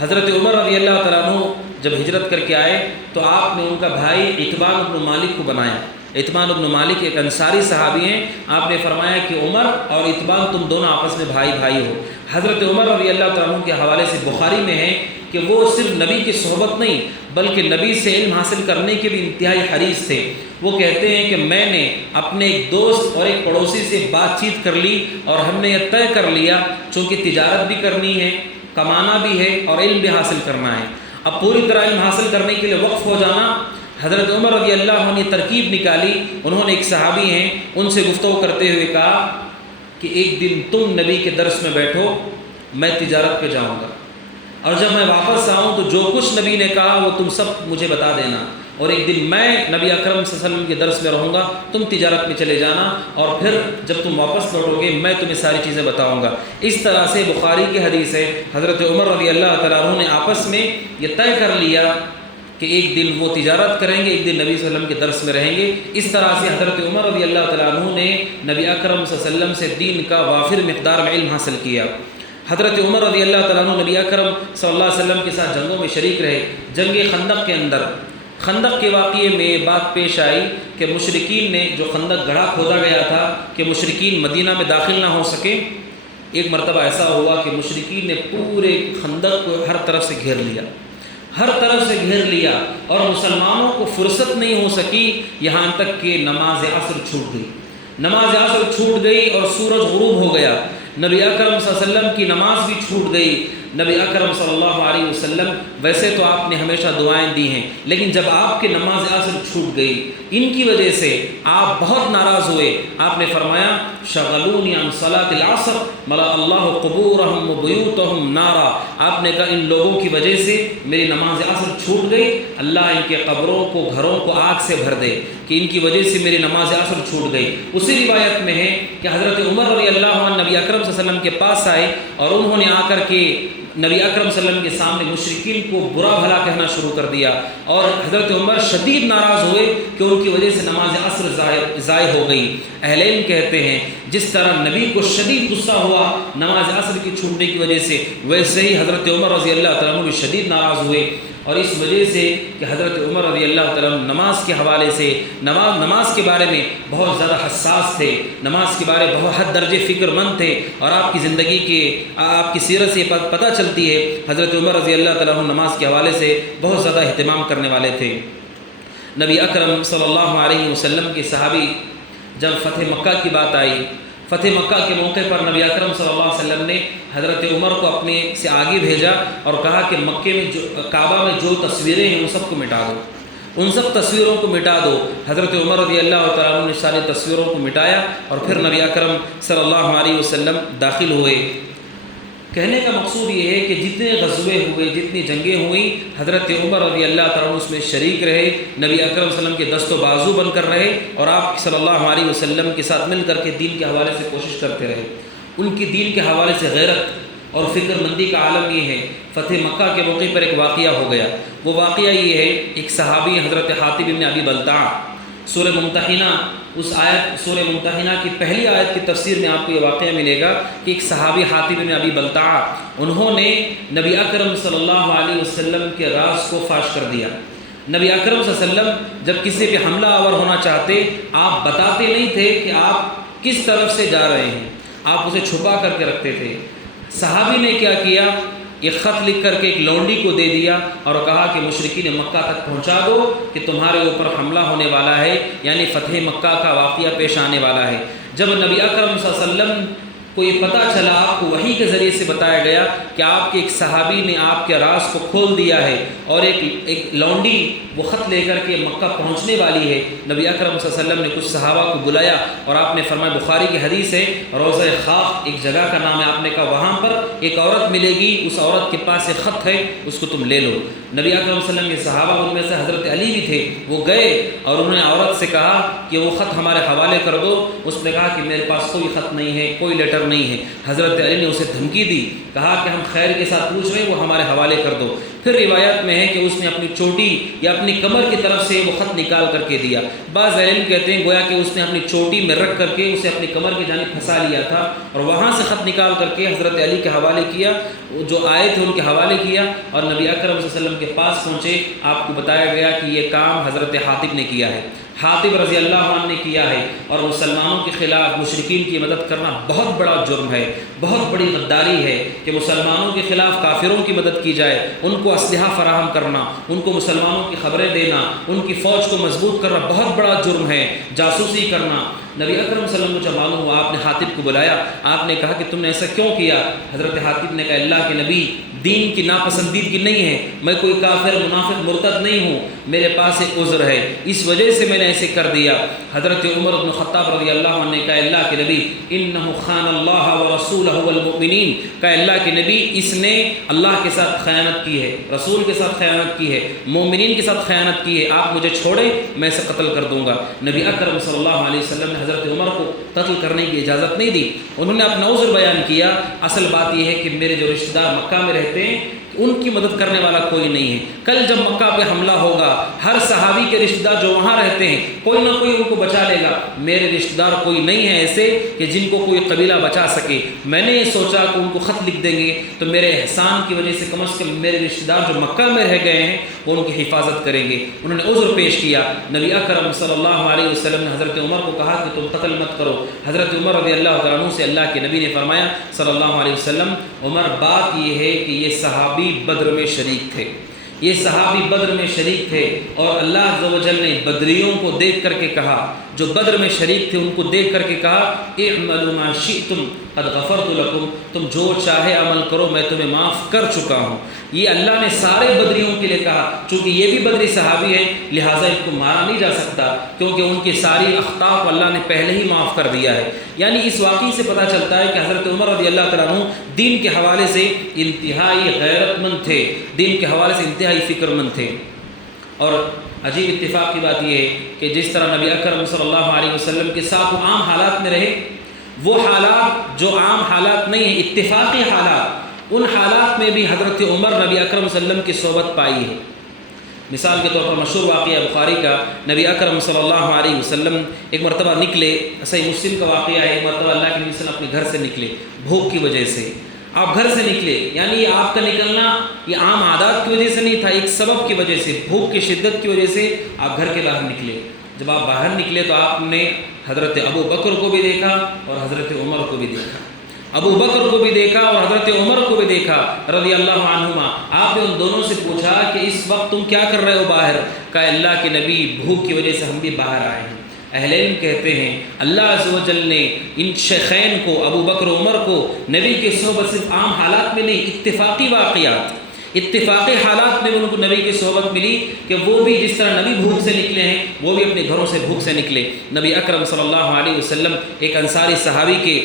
حضرت عمر رضی اللہ تعالیٰ عنہ جب ہجرت کر کے آئے تو آپ نے ان کا بھائی عتبان بن مالک کو بنایا۔ عتبان بن مالک ایک انصاری صحابی ہیں، آپ نے فرمایا کہ عمر اور عتبان تم دونوں آپس میں بھائی بھائی ہو۔ حضرت عمر رضی اللہ تعالیٰ عنہ کے حوالے سے بخاری میں ہے کہ وہ صرف نبی کی صحبت نہیں بلکہ نبی سے علم حاصل کرنے کے بھی انتہائی حریص تھے۔ وہ کہتے ہیں کہ میں نے اپنے ایک دوست اور ایک پڑوسی سے بات چیت کر لی اور ہم نے یہ طے کر لیا، چونکہ تجارت بھی کرنی ہے، کمانا بھی ہے اور علم بھی حاصل کرنا ہے، اب پوری طرح علم حاصل کرنے کے لیے وقف ہو جانا۔ حضرت عمر رضی اللہ عنہ نے ترکیب نکالی، انہوں نے ایک صحابی ہیں ان سے گفتگو کرتے ہوئے کہا کہ ایک دن تم نبی کے درس میں بیٹھو، میں تجارت پہ جاؤں گا، اور جب میں واپس آؤں تو جو کچھ نبی نے کہا وہ تم سب مجھے بتا دینا، اور ایک دن میں نبی اکرم صلی اللہ علیہ وسلم کے درس میں رہوں گا، تم تجارت میں چلے جانا، اور پھر جب تم واپس لوٹو گے میں تمہیں ساری چیزیں بتاؤں گا۔ اس طرح سے بخاری کی حدیث ہے، حضرت عمر رضی اللہ تعالیٰ عنہ نے آپس میں یہ طے کر لیا کہ ایک دن وہ تجارت کریں گے، ایک دن نبی صلی اللہ علیہ وسلم کے درس میں رہیں گے۔ اس طرح سے حضرت عمر رضی اللہ تعالیٰ عنہ نے نبی اکرم صلی اللہ علیہ وسلم سے دین کا وافر مقدار میں علم حاصل کیا۔ حضرت عمر رضی اللہ تعالیٰ عنہ نبی اکرم صلی اللہ علیہ وسلم کے ساتھ جنگوں میں شریک رہے۔ جنگ خندق کے اندر، خندق کے واقعے میں بات پیش آئی کہ مشرکین نے جو خندق گڑھا کھودا گیا تھا کہ مشرکین مدینہ میں داخل نہ ہو سکے، ایک مرتبہ ایسا ہوا کہ مشرکین نے پورے خندق کو ہر طرف سے گھیر لیا، ہر طرف سے گھیر لیا، اور مسلمانوں کو فرصت نہیں ہو سکی یہاں تک کہ نماز عصر چھوٹ گئی۔ نماز عصر چھوٹ گئی اور سورج غروب ہو گیا، نبی اکرم صلی اللہ علیہ وسلم کی نماز بھی چھوٹ گئی۔ نبی اکرم صلی اللہ علیہ وسلم، ویسے تو آپ نے ہمیشہ دعائیں دی ہیں، لیکن جب آپ کی نماز عصر چھوٹ گئی ان کی وجہ سے آپ بہت ناراض ہوئے۔ آپ نے فرمایا شغلونی عن صلاۃ العصر ملأ اللہ قبورہم وبیوتہم نارا، آپ نے کہا ان لوگوں کی وجہ سے میری نماز عصر چھوٹ گئی، اللہ ان کے قبروں کو، گھروں کو آگ سے بھر دے، کہ ان کی وجہ سے میری نماز عصر چھوٹ گئی۔ اسی روایت میں ہے کہ حضرت عمر رضی اللہ عنہ نبی اکرم صلی اللہ علیہ وسلم کے پاس آئے اور انہوں نے آ کر کے نبی اکرم صلی اللہ علیہ وسلم کے سامنے مشرکین کو برا بھلا کہنا شروع کر دیا، اور حضرت عمر شدید ناراض ہوئے کہ ان کی وجہ سے نماز عصر ضائع ہو گئی۔ اہل علم کہتے ہیں جس طرح نبی کو شدید غصہ ہوا نماز عصر کی چھوٹنے کی وجہ سے، ویسے ہی حضرت عمر رضی اللہ تعالیٰ عنہ بھی شدید ناراض ہوئے، اور اس وجہ سے کہ حضرت عمر رضی اللہ تعالیٰ عنہ نماز کے حوالے سے نماز کے بارے میں بہت زیادہ حساس تھے، نماز کے بارے میں بہت حد درجے فکر مند تھے، اور آپ کی زندگی کے، آپ کی سیرت سے پتہ چلتی ہے حضرت عمر رضی اللہ تعالیٰ عنہ نماز کے حوالے سے بہت زیادہ اہتمام کرنے والے تھے۔ نبی اکرم صلی اللہ علیہ وسلم کے صحابی، جب فتح مکہ کی بات آئی، فتح مکہ کے موقع پر نبی اکرم صلی اللہ علیہ وسلم نے حضرت عمر کو اپنے سے آگے بھیجا اور کہا کہ مکے میں جو کعبہ میں جو تصویریں ہیں ان سب کو مٹا دو، ان سب تصویروں کو مٹا دو۔ حضرت عمر رضی اللہ تعالیٰ عنہ نے ساری تصویروں کو مٹایا اور پھر نبی اکرم صلی اللہ علیہ وسلم داخل ہوئے۔ کہنے کا مقصود یہ ہے کہ جتنے غزوے ہوئے، جتنی جنگیں ہوئیں، حضرت عمر رضی اللہ تعالیٰ عنہ اس میں شریک رہے، نبی اکرم صلی اللہ علیہ وسلم کے دست و بازو بن کر رہے، اور آپ صلی اللہ علیہ وسلم کے ساتھ مل کر کے دین کے حوالے سے کوشش کرتے رہے۔ ان کی دین کے حوالے سے غیرت اور فکر مندی کا عالم یہ ہے۔ فتح مکہ کے موقع پر ایک واقعہ ہو گیا، وہ واقعہ یہ ہے، ایک صحابی حضرت حاطب بن ابی بلتع، سورہ ممتحنہ، اس آیت سورہ ممتحنہ کی پہلی آیت کی تفسیر میں آپ کو یہ واقعہ ملے گا کہ ایک صحابی حاطب بن ابی بلتع، انہوں نے نبی اکرم صلی اللہ علیہ وسلم کے راز کو فاش کر دیا۔ نبی اکرم صلی اللہ علیہ وسلم جب کسی پہ حملہ آور ہونا چاہتے، آپ بتاتے نہیں تھے کہ آپ کس طرف سے جا رہے ہیں، آپ اسے چھپا کر کے رکھتے تھے۔ صحابی نے کیا کیا، ایک خط لکھ کر کے ایک لونڈی کو دے دیا اور کہا کہ مشرکین مکہ تک پہنچا دو کہ تمہارے اوپر حملہ ہونے والا ہے، یعنی فتح مکہ کا واقعہ پیش آنے والا ہے۔ جب نبی اکرم صلی اللہ علیہ وسلم کوئی پتہ چلا آپ کو وحی کے ذریعے سے بتایا گیا کہ آپ کے ایک صحابی نے آپ کے راز کو کھول دیا ہے اور ایک لونڈی وہ خط لے کر کے مکہ پہنچنے والی ہے، نبی اکرم صلی اللہ علیہ وسلم نے کچھ صحابہ کو بلایا اور آپ نے فرمایا، بخاری کی حدیث ہے، روضہ خاف ایک جگہ کا نام ہے، آپ نے کہا وہاں پر ایک عورت ملے گی، اس عورت کے پاس ایک خط ہے، اس کو تم لے لو۔ نبی اکرم صلی اللہ علیہ وسلم کے صحابہ، ان میں سے حضرت علی بھی تھے، وہ گئے اور انہوں نے عورت سے کہا کہ وہ خط ہمارے حوالے کر دو۔ اس نے کہا کہ میرے پاس کوئی خط نہیں ہے، کوئی لیٹر نہیں ہے۔ حضرت علی نے اسے دھمکی دی، کہا کہ ہم خیر کے ساتھ پوچھ رہے ہیں، وہ ہمارے حوالے کر دو۔ پھر روایت میں ہے کہ اس نے اپنی چوٹی یا اپنی کمر کی طرف سے وہ خط نکال کر کے دیا۔ بعض علم کہتے ہیں گویا کہ اس نے اپنی چوٹی میں رکھ کر کے اسے اپنی کمر کی جانب پھنسا لیا تھا اور وہاں سے خط نکال کر کے حضرت علی کے حوالے کیا، جو آئے تھے ان کے حوالے کیا اور نبی اکرم صلی اللہ علیہ وسلم کے پاس پہنچے۔ آپ کو بتایا گیا کہ یہ کام حضرت حاطب نے کیا ہے، حاطب رضی اللہ عنہ نے کیا ہے، اور مسلمانوں کے خلاف مشرکین کی مدد کرنا بہت بڑا جرم ہے، بہت بڑی غداری ہے کہ مسلمانوں کے خلاف کافروں کی مدد کی جائے، ان کو اسلحہ فراہم کرنا، ان کو مسلمانوں کی خبریں دینا، ان کی فوج کو مضبوط کرنا بہت بڑا جرم ہے، جاسوسی کرنا۔ نبی اکرم صلی اللہ علیہ وسلم کو جب معلوم ہوا، آپ نے حاطب کو بلایا، آپ نے کہا کہ تم نے ایسا کیوں کیا؟ حضرت حاطب نے کہا، اللہ کے نبی، دین کی ناپسندیدگی نہیں ہے، میں کوئی کافر منافق مرتد نہیں ہوں، میرے پاس ایک عذر ہے، اس وجہ سے میں نے ایسے کر دیا۔ حضرت عمر بن خطاب رضی اللہ عنہ نے کہا، اللہ کے نبی، انہ خان اللہ ورسولہ والمؤمنین، کہا اللہ کے نبی، اس نے اللہ کے ساتھ خیانت کی ہے، رسول کے ساتھ خیانت کی ہے، مومنین کے ساتھ خیانت کی ہے، آپ مجھے چھوڑیں، میں اسے قتل کر دوں گا۔ نبی اکرم صلی اللہ علیہ وسلم نے حضرت عمر کو قتل کرنے کی اجازت نہیں دی، انہوں نے اپنا عذر بیان کیا، اصل بات یہ ہے کہ میرے جو رشتہ دار مکہ میں رہتے ہیں ان کی مدد کرنے والا کوئی نہیں ہے۔ کل جب مکہ پہ حملہ ہوگا، ہر صحابی کے رشتہ دار جو وہاں رہتے ہیں کوئی نہ کوئی ان کو بچا لے گا، میرے رشتہ دار کوئی نہیں ہے ایسے کہ جن کو کوئی قبیلہ بچا سکے۔ میں نے یہ سوچا کہ ان کو خط لکھ دیں گے تو میرے احسان کی وجہ سے کم از کم میرے رشتہ دار جو مکہ میں رہ گئے ہیں وہ ان کی حفاظت کریں گے۔ انہوں نے عذر پیش کیا۔ نبی اکرم صلی اللہ علیہ وسلم نے حضرت عمر کو کہا کہ تم قتل مت کرو۔ حضرت عمر رضی اللہ تعالیٰ عنہ سے اللہ کے نبی نے فرمایا صلی اللہ علیہ وسلم، عمر بات یہ ہے کہ یہ صحابی بدر میں شریک تھے، یہ صحابی بدر میں شریک تھے، اور اللہ عز و جل نے بدریوں کو دیکھ کر کے کہا، جو بدر میں شریک تھے ان کو دیکھ کر کے کہا، اعملوا ما شئتم قد غفرت لکم، تم جو چاہے عمل کرو میں تمہیں معاف کر چکا ہوں۔ یہ اللہ نے سارے بدریوں کے لیے کہا، چونکہ یہ بھی بدری صحابی ہیں لہٰذا ان کو مارا نہیں جا سکتا، کیونکہ ان کی ساری اخطاء کو اللہ نے پہلے ہی معاف کر دیا ہے۔ یعنی اس واقعے سے پتہ چلتا ہے کہ حضرت عمر رضی اللہ تعالیٰ عنہ دین کے حوالے سے انتہائی غیرت مند تھے، دین کے حوالے سے انتہائی فکر مند تھے۔ اور عجیب اتفاق کی بات یہ ہے کہ جس طرح نبی اکرم صلی اللہ علیہ وسلم کے ساتھ وہ عام حالات میں رہے، وہ حالات جو عام حالات نہیں ہیں، اتفاقی حالات، ان حالات میں بھی حضرت عمر نبی اکرم صلی اللہ علیہ وسلم کی صحبت پائی ہے۔ مثال کے طور پر مشہور واقعہ بخاری کا، نبی اکرم صلی اللہ علیہ وسلم ایک مرتبہ نکلے، صحیح مسلم کا واقعہ ہے، ایک مرتبہ اللہ کے نبی صلی اللہ علیہ وسلم اپنے گھر سے نکلے بھوک کی وجہ سے۔ آپ گھر سے نکلے، یعنی یہ آپ کا نکلنا یہ عام عادات کی وجہ سے نہیں تھا، ایک سبب کی وجہ سے، بھوک کی شدت کی وجہ سے آپ گھر کے باہر نکلے۔ جب آپ باہر نکلے تو آپ نے حضرت ابو بکر کو بھی دیکھا اور حضرت عمر کو بھی دیکھا، ابو بکر کو بھی دیکھا اور حضرت عمر کو بھی دیکھا رضی اللہ عنہما۔ آپ نے ان دونوں سے پوچھا کہ اس وقت تم کیا کر رہے ہو باہر؟ کہا اللہ کے نبی بھوک کی وجہ سے ہم بھی باہر آئے ہیں۔ اہل علم کہتے ہیں اللہ عز و جل نے ان شیخین کو، ابو بکر و عمر کو، نبی کے صحبت صرف عام حالات میں نہیں، اتفاقی واقعات، اتفاقی حالات میں ان کو نبی کی صحبت ملی کہ وہ بھی جس طرح نبی بھوک سے نکلے ہیں وہ بھی اپنے گھروں سے بھوک سے نکلے۔ نبی اکرم صلی اللہ علیہ وسلم ایک انصاری صحابی کے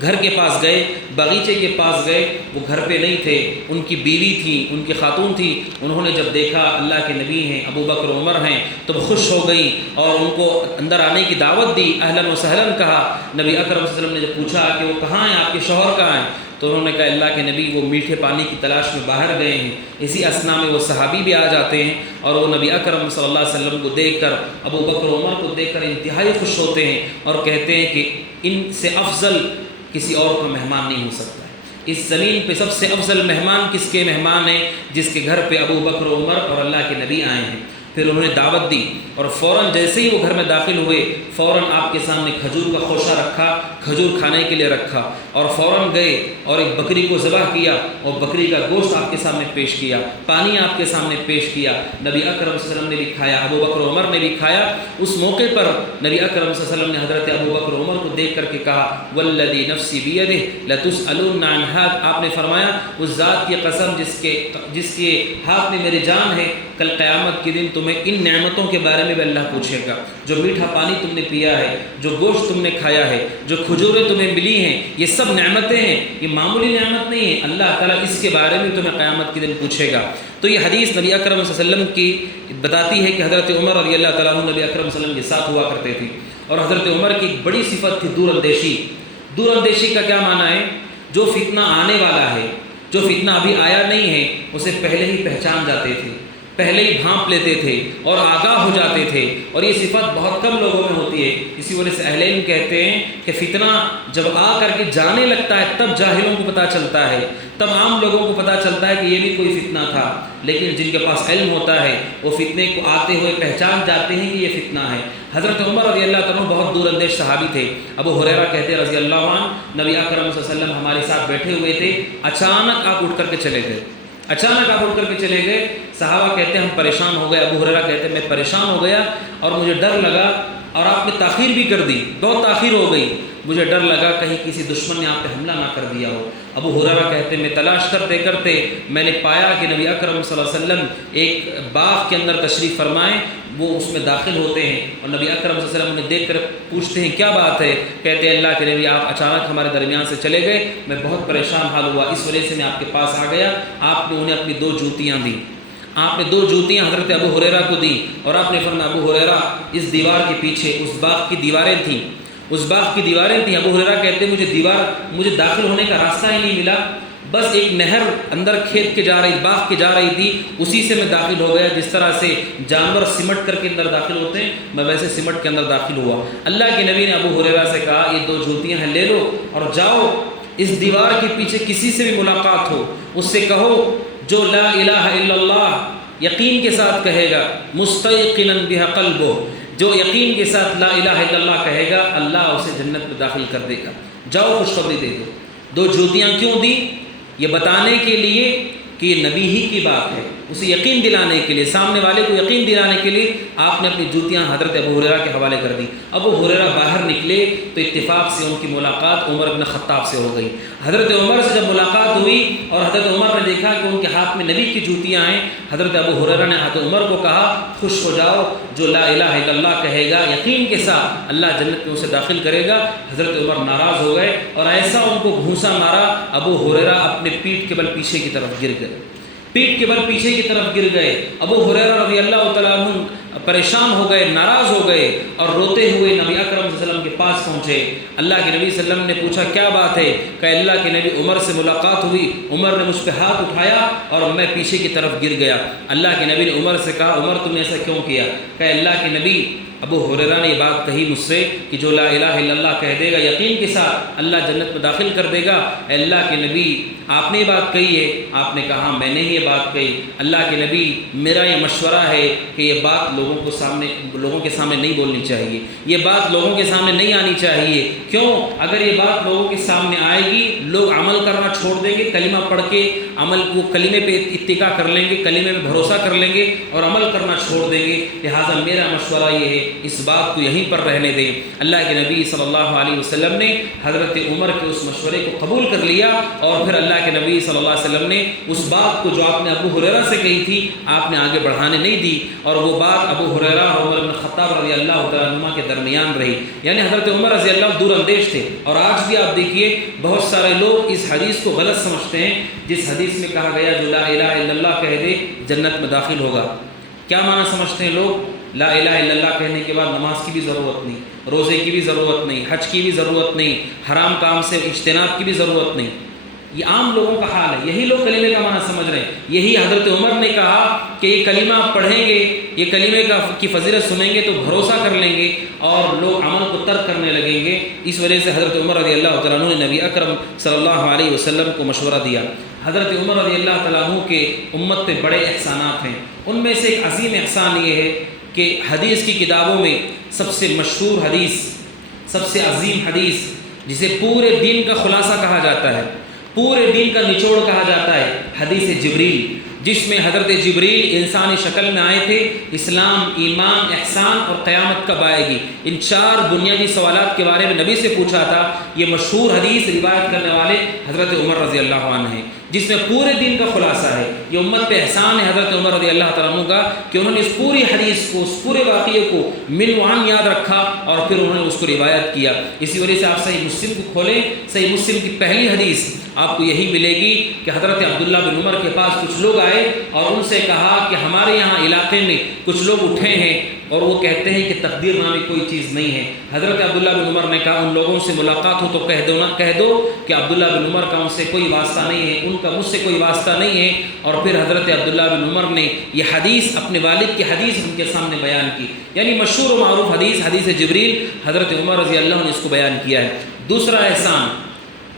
گھر کے پاس گئے، باغیچے کے پاس گئے، وہ گھر پہ نہیں تھے، ان کی بیوی تھی، ان کی خاتون تھی۔ انہوں نے جب دیکھا اللہ کے نبی ہیں، ابو بکر و عمر ہیں، تو خوش ہو گئی اور ان کو اندر آنے کی دعوت دی، اہلاً و سہلاً کہا۔ نبی اکرم صلی اللہ علیہ وسلم نے جب پوچھا کہ وہ کہاں ہیں، آپ کے شوہر کہاں ہیں، تو انہوں نے کہا اللہ کے نبی وہ میٹھے پانی کی تلاش میں باہر گئے ہیں۔ اسی اثنا میں وہ صحابی بھی آ جاتے ہیں اور وہ نبی اکرم صلی اللہ علیہ وسلم کو دیکھ کر، ابو بکر و عمر کو دیکھ کر انتہائی خوش ہوتے ہیں اور کہتے ہیں کہ ان سے افضل کسی اور کا مہمان نہیں ہو سکتا ہے۔ اس زمین پہ سب سے افضل مہمان کس کے مہمان ہیں؟ جس کے گھر پہ ابو بکر و عمر اور اللہ کے نبی آئے ہیں۔ پھر انہوں نے دعوت دی اور فوراً جیسے ہی وہ گھر میں داخل ہوئے فوراً آپ کے سامنے کھجور کا خوشہ رکھا، کھجور کھانے کے لیے رکھا، اور فوراً گئے اور ایک بکری کو ذبح کیا اور بکری کا گوشت آپ کے سامنے پیش کیا، پانی آپ کے سامنے پیش کیا۔ نبی اکرم صلی اللہ علیہ وسلم نے بھی کھایا، ابو بکر و عمر نے بھی کھایا۔ اس موقع پر نبی اکرم صلی اللہ علیہ وسلم نے حضرت ابو بکر و عمر کو دیکھ کر کے کہا والذی نفسی بیدہ لتسألن عن ھذا، آپ نے فرمایا اس ذات کی قسم جس کے ہاتھ میں میری جان ہے، کل قیامت کے دن تمہیں ان نعمتوں کے بارے میں بھی اللہ پوچھے گا۔ جو میٹھا پانی تم نے پیا ہے، جو گوشت تم نے کھایا ہے، جو کھجوریں تمہیں ملی ہیں، یہ سب نعمتیں ہیں، یہ معمولی نعمت نہیں ہے، اللہ تعالیٰ اس کے بارے میں تمہیں قیامت کے دن پوچھے گا۔ تو یہ حدیث نبی اکرم صلی اللہ علیہ وسلم کی بتاتی ہے کہ حضرت عمر رضی اللہ تعالیٰ عنہ نبی اکرم صلی اللہ علیہ وسلم کے ساتھ ہوا کرتے تھے، اور حضرت عمر کی ایک بڑی صفت تھی دور اندیشی۔ دور اندیشی کا کیا معنی ہے؟ جو فتنہ آنے والا ہے، جو فتنہ ابھی آیا نہیں ہے، اسے پہلے ہی پہچان جاتے تھے، پہلے ہی بھانپ لیتے تھے اور آگاہ ہو جاتے تھے، اور یہ صفت بہت کم لوگوں میں ہوتی ہے۔ اسی وجہ سے اہل علم کہتے ہیں کہ فتنہ جب آ کر کے جانے لگتا ہے تب جاہلوں کو پتہ چلتا ہے، تب عام لوگوں کو پتہ چلتا ہے کہ یہ بھی کوئی فتنہ تھا، لیکن جن کے پاس علم ہوتا ہے وہ فتنے کو آتے ہوئے پہچان جاتے ہیں کہ یہ فتنہ ہے۔ حضرت عمر رضی اللہ تعالیٰ بہت دور اندیش صحابی تھے۔ ابو ہریرہ کہتے ہیں رضی اللہ عنہ نبی اکرم صلی اللہ علیہ وسلم ہمارے ساتھ بیٹھے ہوئے تھے، اچانک آپ اٹھ کر کے چلے گئے، اچانک آپ اٹھ کر کے چلے گئے۔ صحابہ کہتے ہیں ہم پریشان ہو گئے، ابو ہریرہ کہتے ہیں میں پریشان ہو گیا اور مجھے ڈر لگا، اور آپ نے تاخیر بھی کر دی، بہت تاخیر ہو گئی، مجھے ڈر لگا کہیں کسی دشمن نے آپ پہ حملہ نہ کر دیا ہو۔ ابو ہریرہ کہتے ہیں میں تلاش کرتے کرتے میں نے پایا کہ نبی اکرم صلی اللہ علیہ وسلم ایک باغ کے اندر تشریف فرمائیں، وہ اس میں داخل ہوتے ہیں اور نبی اکرم صلی اللہ علیہ وسلم انہیں دیکھ کر پوچھتے ہیں کیا بات ہے؟ کہتے ہیں اللہ کے نبی آپ اچانک ہمارے درمیان سے چلے گئے، میں بہت پریشان حال ہوا، اس وجہ سے میں آپ کے پاس آ گیا۔ آپ نے انہیں اپنی 2 جوتیاں دیں، آپ نے 2 جوتیاں حضرت ابو ہریرہ کو دیں، اور آپ نے فرمایا ابو ہریرہ اس دیوار کے پیچھے اس باغ کی دیواریں تھیں، اس باغ کی دیواریں تھیں۔ ابو ہریرہ کہتے ہیں مجھے داخل ہونے کا راستہ ہی نہیں ملا، بس ایک نہر اندر کھیت کے جا رہی، باغ کے جا رہی تھی، اسی سے میں داخل ہو گیا، جس طرح سے جانور سمٹ کر کے اندر داخل ہوتے ہیں میں ویسے سمٹ کے اندر داخل ہوا۔ اللہ کے نبی نے ابو ہریرہ سے کہا یہ 2 جوتیاں ہیں لے لو اور جاؤ، اس دیوار کے پیچھے کسی سے بھی ملاقات ہو اس سے کہو جو لا الہ الا اللہ یقین کے ساتھ کہے گا، مستیقنا بها قلبہ، جو یقین کے ساتھ لا الہ الا اللہ کہے گا اللہ اسے جنت میں داخل کر دے گا، جاؤ خوشخبری دے دو۔ 2 جوتیاں کیوں دی؟ یہ بتانے کے لیے کہ یہ نبی ہی کی بات ہے، اسے یقین دلانے کے لیے، سامنے والے کو یقین دلانے کے لیے آپ نے اپنی جوتیاں حضرت ابو ہریرہ کے حوالے کر دی۔ ابو ہریرہ باہر نکلے تو اتفاق سے ان کی ملاقات عمر بن خطاب سے ہو گئی۔ حضرت عمر سے جب ملاقات ہوئی اور حضرت عمر نے دیکھا کہ ان کے ہاتھ میں نبی کی جوتیاں ہیں، حضرت ابو ہریرہ نے حضرت عمر کو کہا خوش ہو جاؤ، جو لا الہ الا اللہ کہے گا یقین کے ساتھ اللہ جنت میں اسے داخل کرے گا۔ حضرت عمر ناراض ہو گئے اور ایسا ان کو گھونسا مارا، ابو ہریرہ اپنے پیٹھ کے بل پیچھے کی طرف گر گئے، پیٹھ کے بل پیچھے کی طرف گر گئے۔ ابو ہریرہ رضی اللہ تعالیٰ عنہ پریشان ہو گئے، ناراض ہو گئے، اور روتے ہوئے نبی اکرم صلی اللہ علیہ وسلم کے پاس پہنچے۔ اللہ کے نبی صلی اللہ علیہ وسلم نے پوچھا کیا بات ہے؟ کہ اللہ کے نبی عمر سے ملاقات ہوئی، عمر نے مجھ پہ ہاتھ اٹھایا اور میں پیچھے کی طرف گر گیا۔ اللہ کے نبی نے عمر سے کہا عمر تم نے ایسا کیوں کیا؟ کہ اللہ کے نبی ابو ہریرہ نے یہ بات کہی مجھ سے کہ جو لا الہ الا اللہ کہہ دے گا یقین کے ساتھ اللہ جنت میں داخل کر دے گا۔ اے اللہ کے نبی آپ نے یہ بات کہی ہے؟ آپ نے کہا میں نے ہی یہ بات کہی۔ اللہ کے نبی میرا یہ مشورہ ہے کہ یہ بات لوگوں کے سامنے نہیں بولنی چاہیے، یہ بات لوگوں کے سامنے نہیں آنی چاہیے۔ کیوں؟ اگر یہ بات لوگوں کے سامنے آئے گی لوگ عمل کرنا چھوڑ دیں گے، کلمہ پڑھ کے عمل کو کلمے پہ اتکا کر لیں گے، کلمے میں بھروسہ کر لیں گے اور عمل کرنا چھوڑ دیں گے۔ لہٰذا میرا مشورہ یہ ہے اس بات کو یہیں پر رہنے دیں۔ اللہ کے نبی صلی اللہ علیہ وسلم نے حضرت عمر کے اس مشورے کو قبول کر لیا، اور پھر اللہ کے نبی صلی اللہ علیہ وسلم نے اس بات کو جو آپ نے ابو ہریرہ سے کہی تھی آپ نے آگے بڑھانے نہیں دی، اور وہ بات ابو ہریرہ اور عمر بن خطاب رضی اللہ تعالیٰ عنہما کے درمیان رہی۔ یعنی حضرت عمر رضی اللہ دور اندیش تھے، اور آج بھی آپ دیکھیے بہت سارے لوگ اس حدیث کو غلط سمجھتے ہیں جس حدیث میں کہا گیا جو لا الہ الا اللہ کہہ دے جنت میں داخل ہوگا۔ کیا معنی سمجھتے ہیں لوگ؟ لا الہ الا اللہ کہنے کے بعد نماز کی بھی ضرورت نہیں، روزے کی بھی ضرورت نہیں، حج کی بھی ضرورت نہیں، حرام کام سے اجتناب کی بھی ضرورت نہیں۔ یہ عام لوگوں کا حال ہے، یہی لوگ کلمے کا معنی سمجھ رہے ہیں. یہی حضرت عمر نے کہا کہ یہ کلمہ آپ پڑھیں گے، یہ کلمے کی فضیلت سنیں گے تو بھروسہ کر لیں گے اور لوگ عمل کو ترک کرنے لگیں گے. اس وجہ سے حضرت عمر رضی اللہ تعالیٰ عنہ نے نبی اکرم صلی اللہ علیہ وسلم کو مشورہ دیا. حضرت عمر رضی اللہ تعالیٰ عنہ کے امت پہ بڑے احسانات ہیں. ان میں سے ایک عظیم احسان یہ ہے کہ حدیث کی کتابوں میں سب سے مشہور حدیث، سب سے عظیم حدیث، جسے پورے دین کا خلاصہ کہا جاتا ہے، پورے دین کا نچوڑ کہا جاتا ہے، حدیث جبریل، جس میں حضرت جبریل انسانی شکل میں آئے تھے. اسلام، ایمان، احسان اور قیامت کب آئے گی، ان 4 بنیادی سوالات کے بارے میں نبی سے پوچھا تھا. یہ مشہور حدیث روایت کرنے والے حضرت عمر رضی اللہ عنہ ہیں، جس میں پورے دین کا خلاصہ ہے. یہ امت پہ احسان ہے حضرت عمر رضی اللہ تعالیٰ عنہ کا کہ انہوں نے اس پوری حدیث کو، اس پورے واقعے کو من وعن یاد رکھا اور پھر انہوں نے اس کو روایت کیا. اسی وجہ سے آپ صحیح مسلم کو کھولیں، صحیح مسلم کی پہلی حدیث آپ کو یہی ملے گی کہ حضرت عبداللہ بن عمر کے پاس کچھ لوگ آئے اور ان سے کہا کہ ہمارے یہاں علاقے میں کچھ لوگ اٹھے ہیں اور وہ کہتے ہیں کہ تقدیر نامی کوئی چیز نہیں ہے. حضرت عبداللہ بن عمر نے کہا ان لوگوں سے ملاقات ہو تو کہہ دو کہ عبداللہ بن عمر کا ان سے کوئی واسطہ نہیں ہے، ان کا مجھ سے کوئی واسطہ نہیں ہے. اور پھر حضرت عبداللہ بن عمر نے یہ حدیث، اپنے والد کی حدیث ان کے سامنے بیان کی. یعنی مشہور و معروف حدیث، حدیث جبریل، حضرت عمر رضی اللہ عنہ نے اس کو بیان کیا ہے. دوسرا احسان،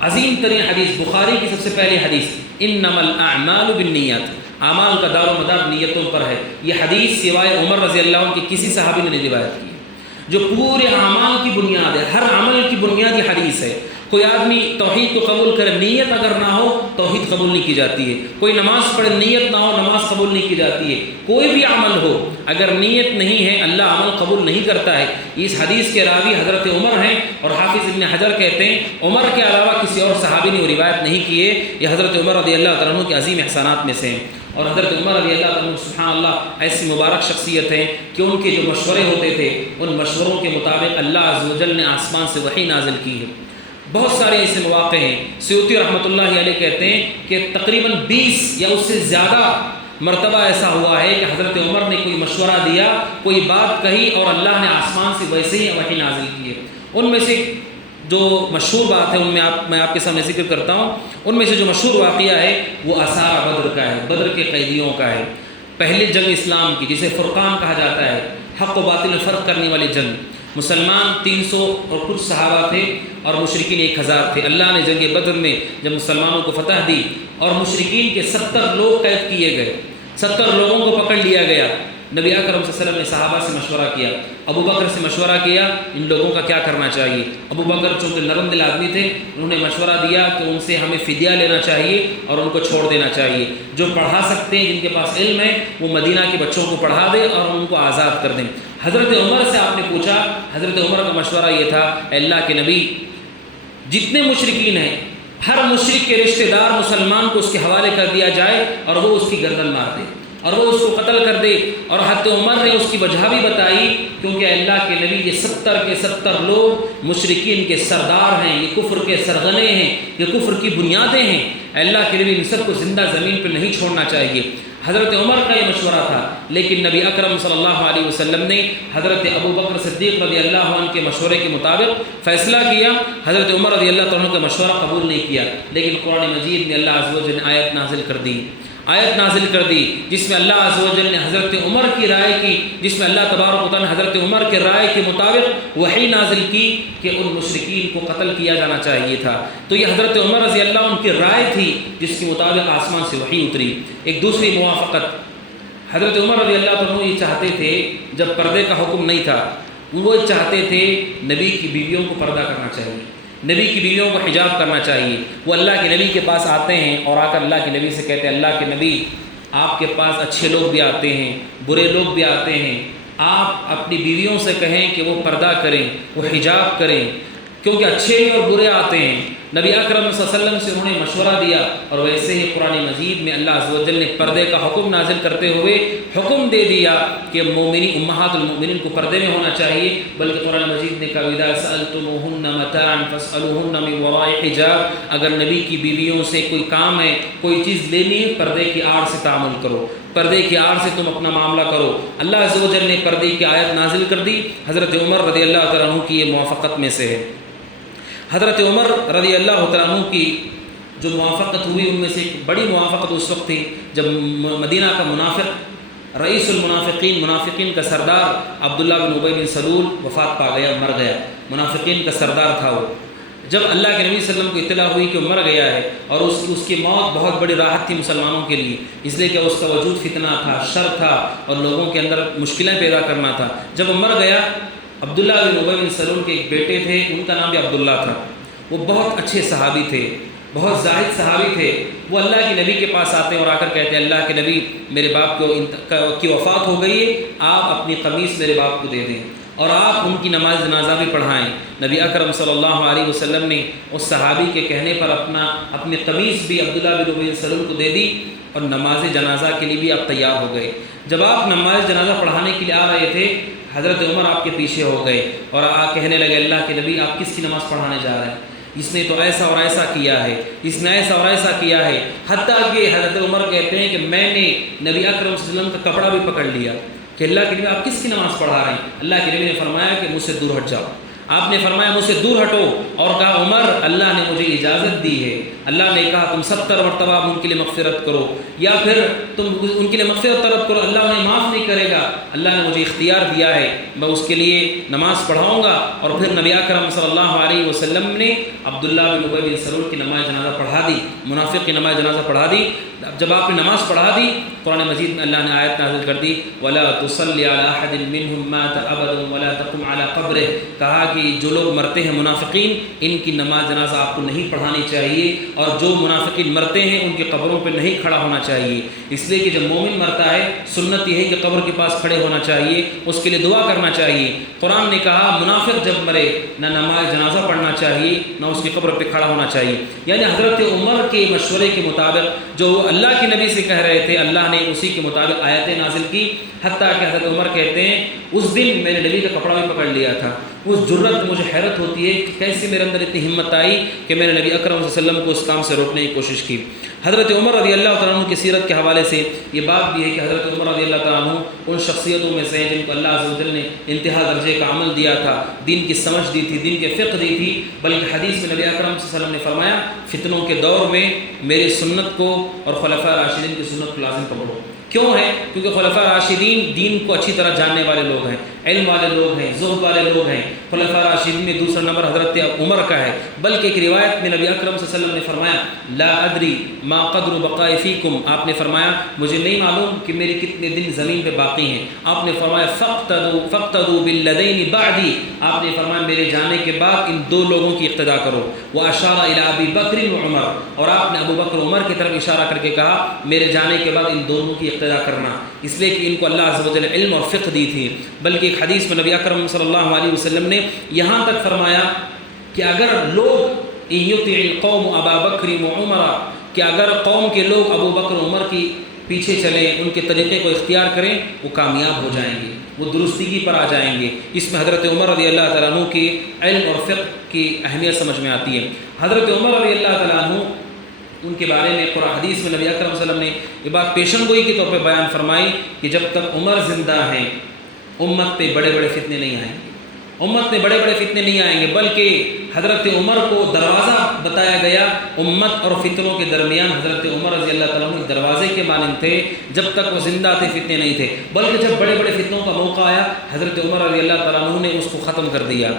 عظیم ترین حدیث، بخاری کی سب سے پہلی حدیث، انما الاعمال بالنیات، اعمال کا دار و مدار نیتوں پر ہے. یہ حدیث سوائے عمر رضی اللہ عنہ کے کسی صحابی نے نہیں روایت کی، جو پورے اعمال کی بنیاد ہے، ہر عمل کی بنیاد یہ حدیث ہے. کوئی آدمی توحید کو قبول کرے، نیت اگر نہ ہو توحید قبول نہیں کی جاتی ہے. کوئی نماز پڑھے، نیت نہ ہو نماز قبول نہیں کی جاتی ہے. کوئی بھی عمل ہو اگر نیت نہیں ہے اللہ عمل قبول نہیں کرتا ہے. اس حدیث کے راوی حضرت عمر ہیں اور حافظ ابن حجر کہتے ہیں عمر کے علاوہ کسی اور صحابی نے وہ روایت نہیں کیے. یہ حضرت عمر رضی اللہ تعالیٰ عنہ کے عظیم احسانات میں سے ہیں. اور حضرت عمر رضی اللہ تعالیٰ عنہ سبحان اللہ ایسی مبارک شخصیت ہیں کہ ان کے جو مشورے ہوتے تھے ان مشوروں کے مطابق اللہ عز و جل نے آسمان سے وحی نازل کی ہے. بہت سارے ایسے مواقع ہیں. سیوطی رحمۃ اللہ علیہ کہتے ہیں کہ تقریباً 20 یا اس سے زیادہ مرتبہ ایسا ہوا ہے کہ حضرت عمر نے کوئی مشورہ دیا، کوئی بات کہی اور اللہ نے آسمان سے ویسے ہی وحی نازل کی ہے. ان میں سے جو مشہور بات ہے میں آپ کے سامنے ذکر کرتا ہوں. ان میں سے جو مشہور واقعہ ہے وہ اسارہ بدر کا ہے، بدر کے قیدیوں کا ہے. پہلی جنگ اسلام کی جسے فرقان کہا جاتا ہے، حق و باطل میں فرق کرنے والی جنگ. مسلمان 300 اور کچھ صحابہ تھے اور مشرکین 1000 تھے. اللہ نے جنگ بدر میں جب مسلمانوں کو فتح دی اور مشرکین کے 70 لوگ قید کیے گئے، 70 لوگوں کو پکڑ لیا گیا. نبی اکرم صلی اللہ علیہ وسلم نے صحابہ سے مشورہ کیا، ابو بکر سے مشورہ کیا ان لوگوں کا کیا کرنا چاہیے. ابو بکر چونکہ نرم دل آدمی تھے، انہوں نے مشورہ دیا کہ ان سے ہمیں فدیہ لینا چاہیے اور ان کو چھوڑ دینا چاہیے. جو پڑھا سکتے ہیں، جن کے پاس علم ہے، وہ مدینہ کے بچوں کو پڑھا دیں اور ان کو آزاد کر دیں. حضرت عمر سے آپ نے پوچھا، حضرت عمر کا مشورہ یہ تھا اے اللہ کے نبی جتنے مشرکین ہیں ہر مشرک کے رشتہ دار مسلمان کو اس کے حوالے کر دیا جائے اور وہ اس کی گردن مار دے اور وہ اس کو قتل کر دے. اور حضرت عمر نے اس کی وجہ بھی بتائی کیونکہ اللہ کے نبی یہ 70 کے 70 لوگ مشرکین کے سردار ہیں، یہ کفر کے سرغنے ہیں، یہ کفر کی بنیادیں ہیں. اللہ کے نبی ان سب کو زندہ زمین پہ نہیں چھوڑنا چاہیے. حضرت عمر کا یہ مشورہ تھا، لیکن نبی اکرم صلی اللہ علیہ وسلم نے حضرت ابو بکر صدیق رضی اللہ عنہ کے مشورے کے مطابق فیصلہ کیا. حضرت عمر رضی اللہ عنہ کا مشورہ قبول نہیں کیا، لیکن قرآن مجید نے اللہ عز و جل نے آیت نازل کر دی جس میں اللہ عز و جل نے حضرت عمر کی رائے کی، جس میں اللہ تبارک و تعالیٰ نے حضرت عمر کے رائے کے مطابق وحی نازل کی کہ ان مشرکین کو قتل کیا جانا چاہیے تھا. تو یہ حضرت عمر رضی اللہ عنہ کی رائے تھی جس کے مطابق آسمان سے وحی اتری. ایک دوسری موافقت، حضرت عمر رضی اللہ عنہ یہ چاہتے تھے جب پردے کا حکم نہیں تھا، وہ چاہتے تھے نبی کی بیویوں کو پردہ کرنا چاہیے، نبی کی بیویوں کو حجاب کرنا چاہیے. وہ اللہ کے نبی کے پاس آتے ہیں اور آ کر اللہ کے نبی سے کہتے ہیں اللہ کے نبی آپ کے پاس اچھے لوگ بھی آتے ہیں، برے لوگ بھی آتے ہیں، آپ اپنی بیویوں سے کہیں کہ وہ پردہ کریں، وہ حجاب کریں، کیونکہ اچھے اور برے آتے ہیں. نبی اکرم صلی اللہ علیہ وسلم سے انہوں نے مشورہ دیا اور ویسے ہی قرآن مجید میں اللہ عز و جل نے پردے کا حکم نازل کرتے ہوئے حکم دے دیا کہ مومنی امہات المؤمنین کو پردے میں ہونا چاہیے. بلکہ قرآن مجید نے کہا اذا سألتموهن متاعا فاسألوهن من وراء حجاب، اگر نبی کی بیویوں سے کوئی کام ہے، کوئی چیز لینی ہے، پردے کی آڑ سے تعامل کرو، پردے کی آڑ سے تم اپنا معاملہ کرو. اللہ عز و جل نے پردے کی آیت نازل کر دی. حضرت عمر رضی اللہ تعالیٰ عنہ کی یہ موافقت میں سے ہے. حضرت عمر رضی اللہ تعالیٰ عنہ کی جو موافقت ہوئی ان میں سے ایک بڑی موافقت اس وقت تھی جب مدینہ کا منافق رئیس المنافقین، منافقین کا سردار عبداللہ بن ابی بن سلول وفات پا گیا، مر گیا، منافقین کا سردار تھا وہ۔ جب اللہ کے نبی صلی اللہ علیہ وسلم کو اطلاع ہوئی کہ وہ مر گیا ہے اور اس کی موت بہت بڑی راحت تھی مسلمانوں کے لیے، اس لیے کہ اس کا وجود فتنہ تھا، شر تھا اور لوگوں کے اندر مشکلیں پیدا کرنا تھا۔ جب وہ مر گیا، عبداللہ بن ابی بن سلول کے ایک بیٹے تھے، ان کا نام بھی عبداللہ تھا، وہ بہت اچھے صحابی تھے، بہت زاہد صحابی تھے۔ وہ اللہ کے نبی کے پاس آتے اور آ کر کہتے ہیں اللہ کے نبی میرے باپ کی وفات ہو گئی ہے، آپ اپنی قمیص میرے باپ کو دے دیں اور آپ ان کی نماز جنازہ بھی پڑھائیں۔ نبی اکرم صلی اللہ علیہ وسلم نے اس صحابی کے کہنے پر اپنی قمیص بھی عبداللہ بن ابی بن سلول کو دے دی اور نماز جنازہ کے لیے بھی آپ تیار ہو گئے۔ جب آپ نماز جنازہ پڑھانے کے لیے آ رہے تھے، حضرت عمر آپ کے پیچھے ہو گئے اور کہنے لگے اللہ کے نبی آپ کس کی نماز پڑھانے جا رہے ہیں؟ اس نے تو ایسا اور ایسا کیا ہے، اس نے ایسا اور ایسا کیا ہے، حتیٰ کہ حضرت عمر کہتے ہیں کہ میں نے نبی اکرم صلی اللہ علیہ وسلم کا کپڑا بھی پکڑ لیا کہ اللہ کے نبی آپ کس کی نماز پڑھا رہے ہیں؟ اللہ کے نبی نے فرمایا کہ مجھ سے دور ہٹ جاؤ۔ آپ نے فرمایا مجھ سے دور ہٹو اور کہا عمر اللہ نے مجھے اجازت دی ہے، اللہ نے کہا تم 70 مرتبہ ان کے لیے مغفرت کرو یا پھر تم ان کے لیے مغفرت طلب کرو، اللہ انہیں معاف نہیں کرے گا، اللہ نے مجھے اختیار دیا ہے، میں اس کے لیے نماز پڑھاؤں گا۔ اور پھر نبی اکرم صلی اللہ علیہ وسلم نے عبداللہ بن ابی بن سلول کی نماز جنازہ پڑھا دی، منافق کی نماز جنازہ پڑھا دی۔ جب آپ نے نماز پڑھا دی، قرآن مجید میں اللہ نے آیت نازل کر دی وَلَا تُصَلِّ عَلَىٰ أَحَدٍ مِّنْهُمْ مَاتَ أَبَدًا وَلَا تَقُمْ عَلَىٰ قَبْرِهِ، کہا کہ جو لوگ مرتے ہیں منافقین، ان کی نماز جنازہ آپ کو نہیں پڑھانی چاہیے اور جو منافقین مرتے ہیں ان کی قبروں پہ نہیں کھڑا ہونا چاہیے، اس لیے کہ جب مومن مرتا ہے سنت یہ ہے کہ قبر کے پاس کھڑے ہونا چاہیے، اس کے لیے دعا کرنا چاہیے۔ قرآن نے کہا منافق جب مرے نہ نماز جنازہ پڑھنا چاہیے نہ اس کی قبر پہ کھڑا ہونا چاہیے۔ یعنی حضرت عمر کے مشورے کے مطابق جو اللہ کے نبی سے کہہ رہے تھے، اللہ نے اسی کے مطابق آیتیں نازل کی، حتیٰ کہ حضرت عمر کہتے ہیں اس دن میں نے نبی کا کپڑا بھی پکڑ لیا تھا۔ اس جرت مجھے حیرت ہوتی ہے کہ کیسے میرے اندر اتنی ہمت آئی کہ میں نے نبی اکرم صلی اللہ علیہ وسلم کو اس کام سے روکنے کی کوشش کی۔ حضرت عمر رضی اللہ تعالیٰ عنہ کی سیرت کے حوالے سے یہ بات بھی ہے کہ حضرت عمر رضی اللہ تعالیٰ عنہ ان شخصیتوں میں سے ہیں جن کو اللہ عز و جل نے انتہا درجے کا عمل دیا تھا، دین کی سمجھ دی تھی، دین کے فقہ دی تھی، بلکہ حدیث میں نبی اکرم صلی اللہ علیہ وسلم نے فرمایا فتنوں کے دور میں میری سنت کو اور خلفاء راشدین کی سنت کو لازم پکڑو۔ کیوں ہے؟ کیونکہ خلفاء راشدین دین کو اچھی طرح جاننے والے لوگ ہیں، علم والے لوگ ہیں، زہد والے لوگ ہیں۔ خلفاء راشدین میں دوسرا نمبر حضرت عمر کا ہے، بلکہ ایک روایت میں نبی اکرم صلی اللہ علیہ وسلم نے فرمایا لا ادری ما قدر بقاء فیکم، آپ نے فرمایا مجھے نہیں معلوم کہ میری کتنے دن زمین پہ باقی ہیں۔ آپ نے فرمایا فاقتدوا بالذین بعدی، آپ نے فرمایا میرے جانے کے بعد ان دو لوگوں کی اقتدا کرو۔ واشار الی ابی بکر و عمر، اور آپ نے ابو بکر عمر کی طرف اشارہ کر کے کہا میرے جانے کے بعد ان دونوں کی اقتدا کرنا، اس لیے کہ ان کو اللہ عز و جل علم اور فقہ دی تھی۔ بلکہ ایک حدیث میں نبی اکرم صلی اللہ علیہ وسلم نے یہاں تک فرمایا کہ اگر لوگ یطیع القوم ابا بکر و عمر، کہ اگر قوم کے لوگ ابو بکر عمر کی پیچھے چلیں، ان کے طریقے کو اختیار کریں، وہ کامیاب ہو جائیں گے، وہ درستگی پر آ جائیں گے۔ اس میں حضرت عمر رضی اللہ تعالیٰ عنہ کی علم اور فقہ کی اہمیت سمجھ میں آتی ہے۔ حضرت عمر رضی اللہ تعالیٰ عنہ ان کے بارے میں قرآن حدیث میں نبی اکرم صلی اللہ علیہ وسلم نے یہ بات پیشن گوئی کے طور پہ بیان فرمائی کہ جب تک عمر زندہ ہیں امت پہ بڑے بڑے فتنے نہیں آئیں گے، امت میں بڑے بڑے فتنے نہیں آئیں گے، بلکہ حضرت عمر کو دروازہ بتایا گیا امت اور فتنوں کے درمیان۔ حضرت عمر رضی اللہ تعالیٰ عنہ ایک دروازے کے مانند تھے، جب تک وہ زندہ تھے فتنے نہیں تھے، بلکہ جب بڑے بڑے فتنوں کا موقع آیا حضرت عمر رضی اللہ تعالیٰ عنہ نے اس کو ختم کر دیا۔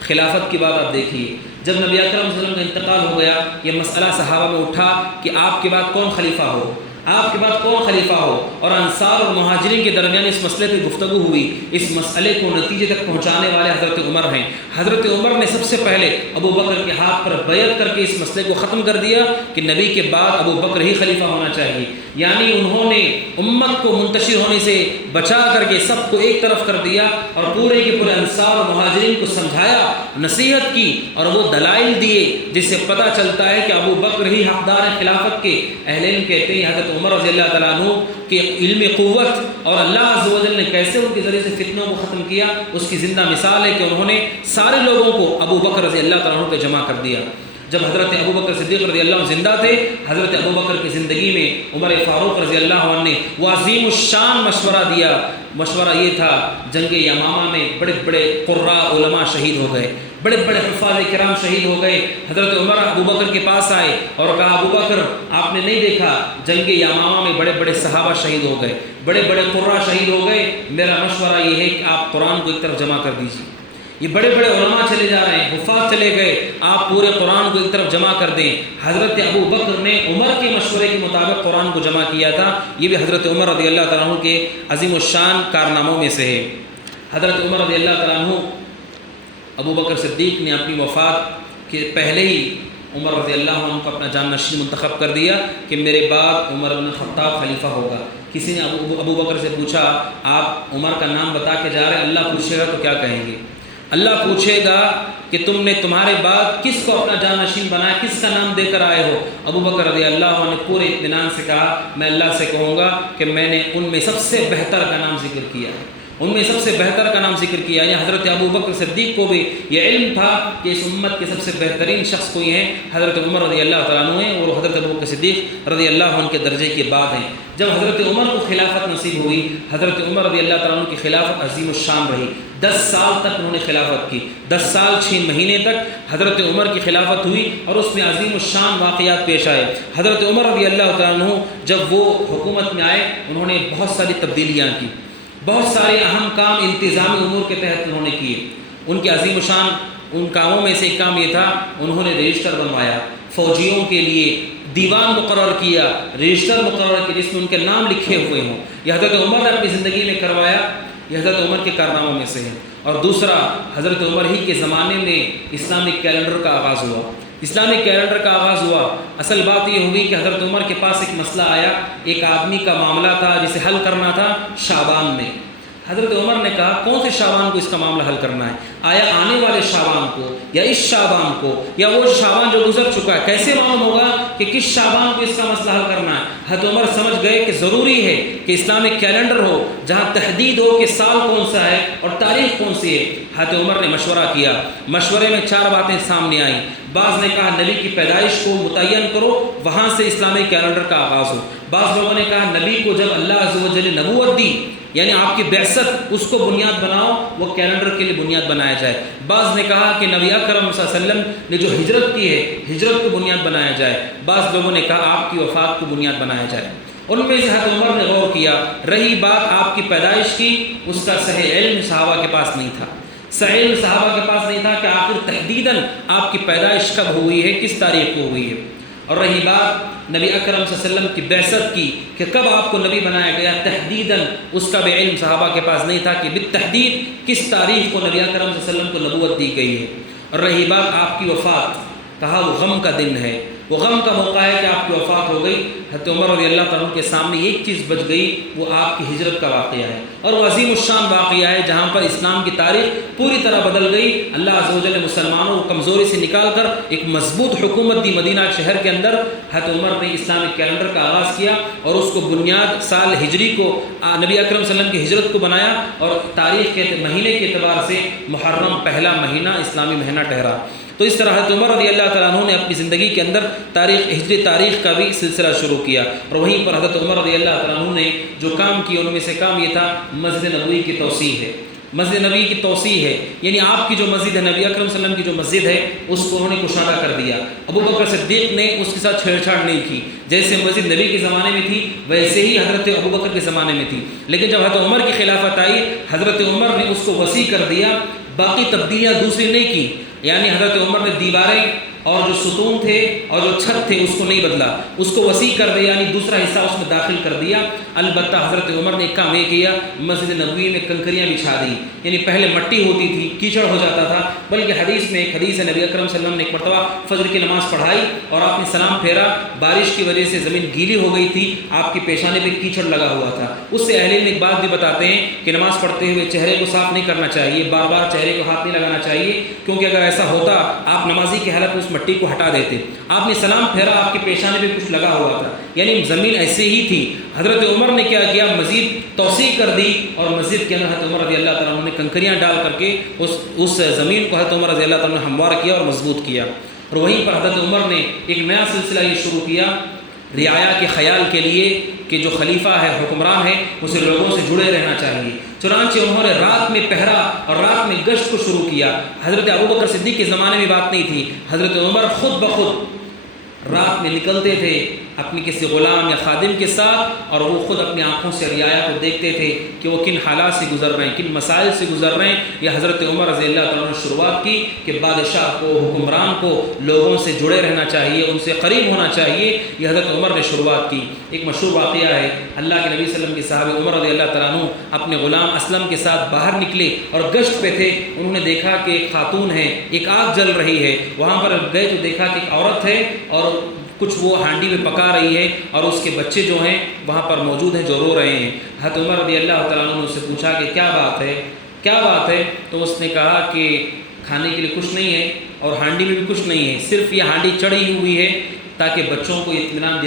خلافت کی بات آپ دیکھیے، جب نبی اکرم صلی اللہ علیہ وسلم کا انتقال ہو گیا، یہ مسئلہ صحابہ میں اٹھا کہ آپ کے بعد کون خلیفہ ہو، آپ کے بعد کون خلیفہ ہو، اور انصار اور مہاجرین کے درمیان اس مسئلے پہ گفتگو ہوئی۔ اس مسئلے کو نتیجے تک پہنچانے والے حضرت عمر ہیں۔ حضرت عمر نے سب سے پہلے ابو بکر کے ہاتھ پر بیعت کر کے اس مسئلے کو ختم کر دیا کہ نبی کے بعد ابو بکر ہی خلیفہ ہونا چاہیے۔ یعنی انہوں نے امت کو منتشر ہونے سے بچا کر کے سب کو ایک طرف کر دیا اور پورے کے پورے انصار اور مہاجرین کو سمجھایا، نصیحت کی اور وہ دلائل دیے جس سے پتہ چلتا ہے کہ ابو بکر ہی حقدار ہے خلافت کے۔ اہل علم کہتے ہیں حضرت عمر رضی اللہ تعالیٰ عنہ کے علم قوت اور اللہ عز و جل نے کیسے ان کے ذریعے سے فتنوں کو ختم کیا، اس کی زندہ مثال ہے کہ انہوں نے سارے لوگوں کو ابو بکر رضی اللہ تعالیٰ عنہ پہ جمع کر دیا۔ جب حضرت ابوبکر صدیق رضی اللہ عنہ زندہ تھے، حضرت ابوبکر کی زندگی میں عمر فاروق رضی اللہ عنہ نے وہ عظیم الشان مشورہ دیا۔ مشورہ یہ تھا، جنگ یمامہ میں بڑے بڑے قراء علماء شہید ہو گئے، بڑے بڑے حفاظ کرام شہید ہو گئے۔ حضرت عمر ابوبکر کے پاس آئے اور کہا، ابوبکر آپ نے نہیں دیکھا جنگ یمامہ میں بڑے بڑے صحابہ شہید ہو گئے، بڑے بڑے قراء شہید ہو گئے، میرا مشورہ یہ ہے کہ آپ قرآن کو ایک طرف جمع کر دیجیے۔ یہ بڑے بڑے علماء چلے جا رہے ہیں، حفاظ چلے گئے، آپ پورے قرآن کو ایک طرف جمع کر دیں۔ حضرت ابوبکر نے عمر کے مشورے کے مطابق قرآن کو جمع کیا تھا۔ یہ بھی حضرت عمر رضی اللہ تعالیٰ عنہ کے عظیم الشان کارناموں میں سے ہے۔ حضرت عمر رضی اللہ تعالیٰ عنہ ابوبکر صدیق نے اپنی وفات کے پہلے ہی عمر رضی اللہ عنہ کو اپنا جانشین منتخب کر دیا کہ میرے بعد عمر بن خطاب خلیفہ ہوگا۔ کسی نے ابوبکر سے پوچھا، آپ عمر کا نام بتا کے جا رہے ہیں، اللہ پوچھے گا تو کیا کہیں گے؟ اللہ پوچھے گا کہ تم نے تمہارے بعد کس کو اپنا جانشین بنایا، کس کا نام دے کر آئے ہو؟ ابوبکر رضی اللہ عنہ نے پورے اطمینان سے کہا، میں اللہ سے کہوں گا کہ میں نے ان میں سب سے بہتر کا نام ذکر کیا ہے، ان میں سب سے بہتر کا نام ذکر کیا ہے۔ حضرت ابوبکر صدیق کو بھی یہ علم تھا کہ اس امت کے سب سے بہترین شخص کوئی ہیں، حضرت عمر رضی اللہ تعالیٰ عنہ ہیں، اور حضرت ابوبکر صدیق رضی اللہ عنہ کے درجے کے بعد ہیں۔ جب حضرت عمر کو خلافت نصیب ہوئی، حضرت عمر رضی اللہ تعالیٰ عنہ کی خلافت عظیم الشان رہی۔ 10 سال تک انہوں نے خلافت کی، 10 سال 6 مہینے تک حضرت عمر کی خلافت ہوئی، اور اس میں عظیم الشان واقعات پیش آئے۔ حضرت عمر رضی اللہ تعالیٰ عنہ جب وہ حکومت میں آئے، انہوں نے بہت ساری تبدیلیاں کی، بہت سارے اہم کام انتظامی امور کے تحت انہوں نے کیے۔ ان کے عظیم الشان ان کاموں میں سے ایک کام یہ تھا، انہوں نے رجسٹر بنوایا، فوجیوں کے لیے دیوان مقرر کیا، رجسٹر مقرر کیا جس میں ان کے نام لکھے ہوئے ہوں۔ یہ حضرت عمر نے اپنی زندگی میں کروایا، یہ حضرت عمر کے کارناموں میں سے ہے۔ اور دوسرا، حضرت عمر ہی کے زمانے میں اسلامک کیلنڈر کا آغاز ہوا، اسلامک کیلنڈر کا آغاز ہوا۔ اصل بات یہ ہوگی کہ حضرت عمر کے پاس ایک مسئلہ آیا، ایک آدمی کا معاملہ تھا جسے حل کرنا تھا شعبان میں۔ حضرت عمر نے کہا، کون سے شعبان کو اس کا معاملہ حل کرنا ہے؟ آیا آنے والے شعبان کو، یا اس شعبان کو، یا وہ شعبان جو گزر چکا ہے؟ کیسے معلوم ہوگا کہ کس شعبان کو اس کا مسئلہ حل کرنا ہے؟ حضرت عمر سمجھ گئے کہ ضروری ہے کہ اسلامک کیلنڈر ہو جہاں تحدید ہو کہ سال کون سا ہے اور تاریخ کون سی ہے۔ حضرت عمر نے مشورہ کیا، مشورے میں 4 باتیں سامنے آئیں۔ بعض نے کہا نبی کی پیدائش کو متعین کرو، وہاں سے اسلامک کیلنڈر کا آغاز ہو۔ بعض لوگوں نے کہا نبی کو جب اللہ عز و جل نبوت دی، یعنی آپ کی بعثت، اس کو بنیاد بناؤ، وہ کیلنڈر کے لیے بنیاد بنایا جائے۔ بعض نے کہا کہ نبی اکرم صلی اللہ علیہ وسلم نے جو ہجرت کی ہے، ہجرت کو بنیاد بنایا جائے۔ بعض لوگوں نے کہا آپ کی وفات کو بنیاد بنایا جائے۔ ان میں سے حضرت عمر نے غور کیا۔ رہی بات آپ کی پیدائش کی، اس کا صحیح علم صحابہ کے پاس نہیں تھا، صحیح علم صحابہ کے پاس نہیں تھا کہ آخر تحدیداً آپ کی پیدائش کب ہوئی ہے، کس تاریخ کو ہوئی ہے۔ اور رہی بات نبی اکرم صلی اللہ علیہ وسلم کی بعثت کی کہ کب آپ کو نبی بنایا گیا، تحدیداً اس کا بھی علم صحابہ کے پاس نہیں تھا کہ بالتحدید کس تاریخ کو نبی اکرم صلی اللہ علیہ وسلم کو نبوت دی گئی ہے۔ اور رہی بات آپ کی وفات، کہا وہ غم کا دن ہے، وہ غم کا موقع ہے کہ آپ کی وفات ہو گئی۔ حضرت عمر رضی اللہ تعالیٰ کے سامنے ایک چیز بچ گئی، وہ آپ کی ہجرت کا واقعہ ہے، اور وہ عظیم الشان واقعہ ہے جہاں پر اسلام کی تاریخ پوری طرح بدل گئی۔ اللہ عز و جل نے مسلمانوں کو کمزوری سے نکال کر ایک مضبوط حکومت دی مدینہ شہر کے اندر۔ حضرت عمر نے اسلامک کیلنڈر کا آغاز کیا اور اس کو بنیاد سال ہجری کو نبی اکرم صلی اللہ علیہ وسلم کی ہجرت کو بنایا، اور تاریخ کے مہینے کے اعتبار سے محرم پہلا مہینہ اسلامی مہینہ ٹھہرا۔ تو اس طرح حضرت عمر رضی اللہ تعالیٰ عنہ نے اپنی زندگی کے اندر ہجری تاریخ کا بھی سلسلہ شروع کیا، اور وہیں پر حضرت عمر رضی اللہ تعالیٰ عنہ نے جو کام کیا ان میں سے کام یہ تھا مسجد نبوی کی توسیع ہے۔ مسجد نبی کی توسیع ہے، یعنی آپ کی جو مسجد ہے، نبی اکرم صلی اللہ علیہ وسلم کی جو مسجد ہے، اس کو انہوں نے کشادہ کر دیا۔ ابوبکر صدیق نے اس کے ساتھ چھیڑ چھاڑ نہیں کی، جیسے مسجد نبی کے زمانے میں تھی ویسے ہی حضرت ابوبکر کے زمانے میں تھی۔ لیکن جب حضرت عمر کی خلافت آئی، حضرت عمر نے اس کو وسیع کر دیا، باقی تبدیلیاں دوسری نہیں کی، یعنی حضرت عمر نے دیواریں اور جو ستون تھے اور جو چھت تھے اس کو نہیں بدلا، اس کو وسیع کر دیا، یعنی دوسرا حصہ اس میں داخل کر دیا۔ البتہ حضرت عمر نے ایک کام یہ کیا، مسجد نبوی میں کنکریاں بچھا دی، یعنی پہلے مٹی ہوتی تھی، کیچڑ ہو جاتا تھا، بلکہ حدیث میں ایک حدیث ہے نبی اکرم صلی اللہ علیہ وسلم نے ایک مرتبہ فجر کی نماز پڑھائی اور آپ نے سلام پھیرا، بارش کی وجہ سے زمین گیلی ہو گئی تھی، آپ کی پیشانے پہ کیچڑ لگا ہوا تھا۔ اس سے اہل علم ایک بات بھی بتاتے ہیں کہ نماز پڑھتے ہوئے چہرے کو صاف نہیں کرنا چاہیے، بار بار چہرے کو ہاتھ نہیں لگانا چاہیے، کیونکہ اگر ایسا ہوتا آپ نمازی کی حالت میں اس مٹی کو ہٹا دیتے۔ آپ نے سلام پھیرا، آپ کے پیشانے پہ کچھ لگا ہوا تھا، یعنی زمین ایسے ہی تھی۔ حضرت عمر نے کیا کیا، مزید توسیع کر دی، اور مسجد کے اندر حضرت عمر رضی اللہ تعالیٰ عنہ نے کنکریاں ڈال کر کے اس زمین کو حضرت عمر رضی اللہ تعالیٰ عنہ نے ہموار کیا اور مضبوط کیا۔ اور وہیں پر حضرت عمر نے ایک نیا سلسلہ یہ شروع کیا رعایا کے خیال کے لیے کہ جو خلیفہ ہے، حکمران ہے، اسے لوگوں سے جڑے رہنا چاہیے۔ چنانچہ انہوں نے رات میں پہرا اور رات میں گشت کو شروع کیا۔ حضرت ابوبکر صدیق کے زمانے میں بات نہیں تھی، حضرت عمر خود بخود رات میں نکلتے تھے اپنی کسی غلام یا خادم کے ساتھ، اور وہ خود اپنی آنکھوں سے رعایا کو دیکھتے تھے کہ وہ کن حالات سے گزر رہے ہیں، کن مسائل سے گزر رہے ہیں۔ یہ حضرت عمر رضی اللہ تعالیٰ نے شروعات کی کہ بادشاہ کو، حکمران کو لوگوں سے جڑے رہنا چاہیے، ان سے قریب ہونا چاہیے۔ یہ حضرت عمر نے شروعات کی۔ ایک مشہور واقعہ ہے، اللہ کے نبی صلی اللہ علیہ وسلم کے صحابی عمر رضی اللہ تعالیٰ عنہ اپنے غلام اسلم کے ساتھ باہر نکلے اور گشت پہ تھے۔ انہوں نے دیکھا کہ ایک خاتون ہے، ایک آگ جل رہی ہے، وہاں پر گئے تو دیکھا کہ ایک عورت ہے اور کچھ وہ ہانڈی میں پکا رہی ہے، اور اس کے بچے جو ہیں وہاں پر موجود ہیں جو رو رہے ہیں۔ حضرت عمر رضی اللہ تعالیٰ عنہ نے اس سے پوچھا کہ کیا بات ہے؟ تو اس نے کہا کہ کھانے کے لیے کچھ نہیں ہے اور ہانڈی میں بھی کچھ نہیں ہے، صرف یہ ہانڈی چڑھی ہوئی ہے تاکہ بچوں کو اطمینان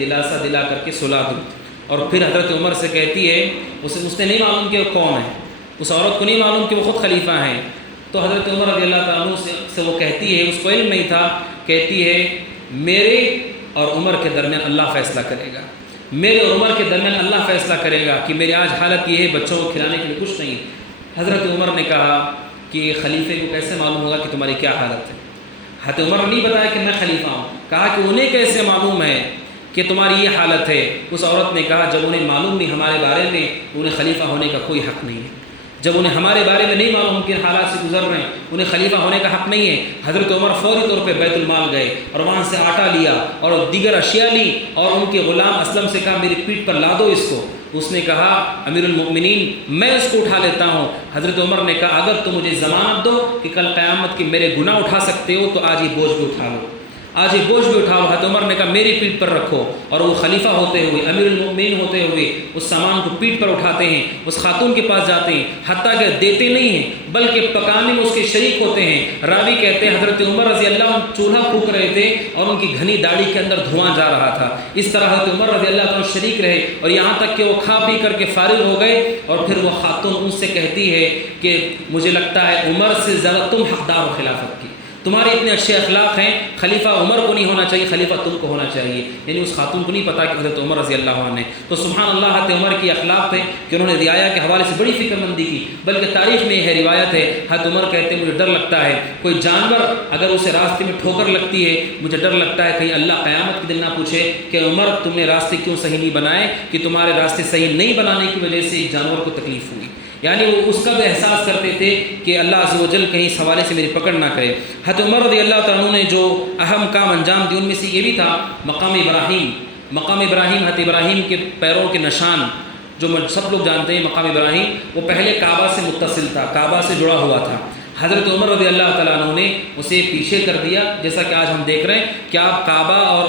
دلاسا دلا کر کے سلا دوں۔ اور پھر حضرت عمر سے کہتی ہے، اس نے نہیں معلوم کہ وہ کون ہے، اس عورت کو نہیں معلوم کہ وہ خود خلیفہ ہیں۔ تو حضرت عمر رضی اللہ تعالیٰ عنہ سے وہ کہتی ہے، اس کو علم نہیں تھا، کہتی ہے میرے اور عمر کے درمیان اللہ فیصلہ کرے گا، میرے اور عمر کے درمیان اللہ فیصلہ کرے گا کہ میری آج حالت یہ ہے، بچوں کو کھلانے کے لیے کچھ نہیں ہے۔ حضرت عمر نے کہا کہ خلیفے کو کیسے معلوم ہوگا کہ تمہاری کیا حالت ہے؟ حضرت عمر نے نہیں بتایا کہ میں خلیفہ ہوں، کہا کہ انہیں کیسے معلوم ہے کہ تمہاری یہ حالت ہے؟ اس عورت نے کہا جب انہیں معلوم نہیں ہمارے بارے میں، انہیں خلیفہ ہونے کا کوئی حق نہیں ہے۔ جب انہیں ہمارے بارے میں نہیں معلوم کہ حالات سے گزر رہے ہیں، انہیں خلیفہ ہونے کا حق نہیں ہے۔ حضرت عمر فوری طور پہ بیت المال گئے اور وہاں سے آٹا لیا اور دیگر اشیاء لی، اور ان کے غلام اسلم سے کہا میری پیٹھ پر لا دو اس کو۔ اس نے کہا امیر المؤمنین میں اس کو اٹھا لیتا ہوں۔ حضرت عمر نے کہا اگر تم مجھے ضمانت دو کہ کل قیامت کے میرے گناہ اٹھا سکتے ہو تو آج یہ بوجھ بھی اٹھا لو، آج یہ بوجھ بھی اٹھاؤ۔ حضرت عمر نے کہا میری پیٹھ پر رکھو، اور وہ خلیفہ ہوتے ہوئے، امیر المؤمنین ہوتے ہوئے اس سامان کو پیٹھ پر اٹھاتے ہیں، اس خاتون کے پاس جاتے ہیں، حتیٰ کہ دیتے نہیں ہیں بلکہ پکانے میں اس کے شریک ہوتے ہیں۔ راوی کہتے ہیں حضرت عمر رضی اللہ عنہ چولہا پھونک رہے تھے اور ان کی گھنی داڑھی کے اندر دھواں جا رہا تھا۔ اس طرح حضرت عمر رضی اللہ عنہ شریک رہے، اور یہاں تک کہ وہ کھا پی کر کے فارغ ہو گئے، اور پھر وہ خاتون ان سے کہتی ہے کہ مجھے لگتا ہے عمر سے زیادہ تم حقدار ہو خلافت کی، تمہارے اتنے اچھے اخلاق ہیں، خلیفہ عمر کو نہیں ہونا چاہیے، خلیفہ تم کو ہونا چاہیے۔ یعنی اس خاتون کو نہیں پتا کہ حضرت عمر رضی اللہ عنہ نے، تو سبحان اللہ حضرت عمر کی اخلاق تھے کہ انہوں نے رعایا کے حوالے سے بڑی فکر مندی کی، بلکہ تاریخ میں یہ روایت ہے حضرت عمر کہتے ہیں مجھے ڈر لگتا ہے کوئی جانور اگر اسے راستے میں ٹھوکر لگتی ہے، مجھے ڈر لگتا ہے کہیں اللہ قیامت کے دن نہ پوچھے کہ عمر تم نے راستے کیوں صحیح نہیں بنائے، کہ تمہارے راستے صحیح نہیں بنانے کی وجہ سے ایک جانور کو تکلیف ہوئی۔ یعنی وہ اس کا بھی احساس کرتے تھے کہ اللہ عز و جل کہیں اس حوالے سے میری پکڑ نہ کرے۔ حضرت عمر رضی اللہ تعالیٰ عنہ نے جو اہم کام انجام دی ان میں سے یہ بھی تھا مقام ابراہیم، حضرت ابراہیم کے پیروں کے نشان جو سب لوگ جانتے ہیں، مقام ابراہیم وہ پہلے کعبہ سے متصل تھا، کعبہ سے جڑا ہوا تھا۔ حضرت عمر رضی اللہ تعالیٰ عنہ نے اسے پیچھے کر دیا، جیسا کہ آج ہم دیکھ رہے ہیں کہ آپ کعبہ اور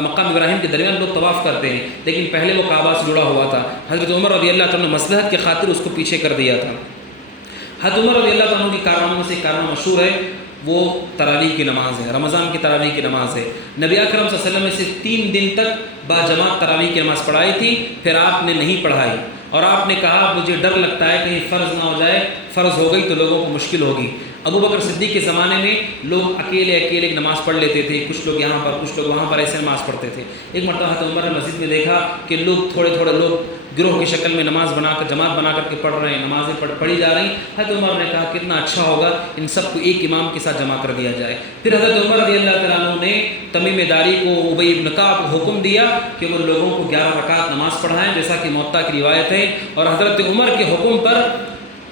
مقام ابراہیم کے درمیان لوگ طواف کرتے ہیں، لیکن پہلے وہ کعبہ سے جڑا ہوا تھا۔ حضرت عمر رضی اللہ تعالیٰ نے مصلحت کی خاطر اس کو پیچھے کر دیا تھا۔ حضرت عمر رضی اللہ تعالیٰ کی کارناموں میں سے ایک کارنامہ مشہور ہے، وہ تراویح کی نماز ہے، رمضان کی تراویح کی نماز ہے۔ نبی اکرم صلی اللہ علیہ وسلم نے سے 3 دن تک باجماعت تراویح کی نماز پڑھائی تھی، پھر آپ نے نہیں پڑھائی، اور آپ نے کہا مجھے ڈر لگتا ہے کہیں فرض نہ ہو جائے، فرض ہو گئی تو لوگوں کو مشکل ہوگی۔ ابو بکر صدیق کے زمانے میں لوگ اکیلے نماز پڑھ لیتے تھے، کچھ لوگ یہاں پر کچھ لوگ وہاں پر ایسے نماز پڑھتے تھے۔ ایک مرتبہ حضرت عمر نے مسجد میں دیکھا کہ لوگ تھوڑے لوگ گروہ کی شکل میں نماز بنا کر جماعت بنا کر کے پڑھ رہے ہیں، نمازیں پڑھی جا رہی ہیں۔ حضرت عمر نے کہا کتنا اچھا ہوگا ان سب کو ایک امام کے ساتھ جمع کر دیا جائے۔ پھر حضرت عمر رضی اللہ تعالیٰ عنہ نے تمیم داری کو، ابی بن کعب کو حکم دیا کہ وہ لوگوں کو 11 رکعت نماز پڑھائیں، جیسا کہ موطا کی روایت ہے، اور حضرت عمر کے حکم پر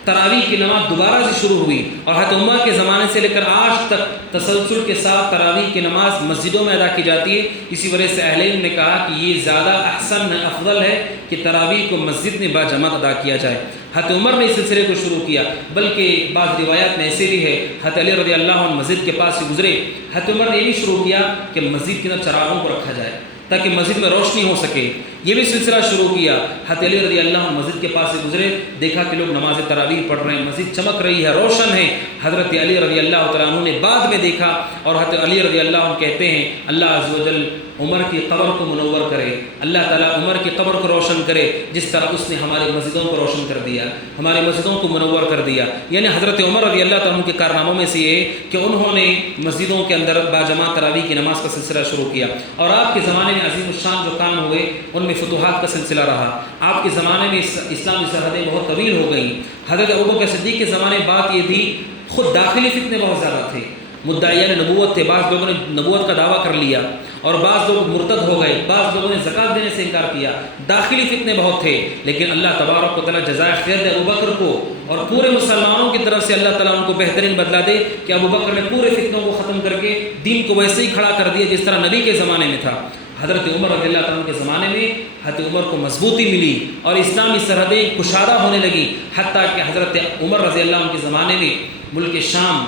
تراویح کی نماز دوبارہ سے شروع ہوئی، اور حضرت عمر کے زمانے سے لے کر آج تک تسلسل کے ساتھ تراویح کی نماز مسجدوں میں ادا کی جاتی ہے۔ اسی وجہ سے اہل علم نے کہا کہ یہ زیادہ احسن افضل ہے کہ تراویح کو مسجد میں باجماعت ادا کیا جائے۔ حضرت عمر نے اس سلسلے کو شروع کیا، بلکہ بعض روایات میں ایسے بھی ہے حضرت علی رضی اللہ عنہ مسجد کے پاس سے گزرے، حضرت عمر نے یہ بھی شروع کیا کہ مسجد کے اندر چراغوں کو رکھا جائے تاکہ مسجد میں روشنی ہو سکے، یہ بھی سلسلہ شروع کیا۔ حضرت علی رضی اللہ عنہ مسجد کے پاس سے گزرے، دیکھا کہ لوگ نماز تراویح پڑھ رہے ہیں، مسجد چمک رہی ہے، روشن ہے۔ حضرت علی رضی اللہ تعالیٰ عنہ نے بعد میں دیکھا، اور حضرت علی رضی اللہ عنہ کہتے ہیں اللہ عز و جل عمر کی قبر کو منور کرے، اللہ تعالیٰ عمر کی قبر کو روشن کرے جس طرح اس نے ہماری مسجدوں کو روشن کر دیا، ہماری مسجدوں کو منور کر دیا۔ یعنی حضرت عمر رضی اللہ تعالیٰ عنہ کے کارناموں میں سے یہ کہ انہوں نے مسجدوں کے اندر باجماعت تراویح کی نماز کا سلسلہ شروع کیا، اور آپ کے زمانے میں عظیم الشان جو کام ہوئے ان میں فتوحات کا سلسلہ رہا۔ آپ کے زمانے میں اسلامی سرحدیں بہت طویل ہو گئیں۔ حضرت ابوبکر صدیق کے زمانے میں بات یہ تھی، خود داخلی فتنے بہت زیادہ تھے، مدعیان نبوت تھے، بعض لوگوں نے نبوت کا دعویٰ کر لیا اور بعض لوگ مرتد ہو گئے، بعض لوگوں نے زکوٰۃ دینے سے انکار کیا، داخلی فتنے بہت تھے، لیکن اللہ تبارک و تعالیٰ جزائے خیر دے ابوبکر کو اور پورے مسلمانوں کی طرف سے اللہ تعالیٰ ان کو بہترین بدلہ دے کہ ابوبکر نے پورے فتنوں کو ختم کر کے دین کو ویسے ہی کھڑا کر دیا جس طرح نبی کے زمانے میں تھا۔ حضرت عمر رضی اللہ تعالیٰ کے زمانے میں حضرت عمر کو مضبوطی ملی اور اسلامی سرحدیں کشادہ ہونے لگیں، حتیٰ کہ حضرت عمر رضی اللہ عنہ کے زمانے میں ملک شام،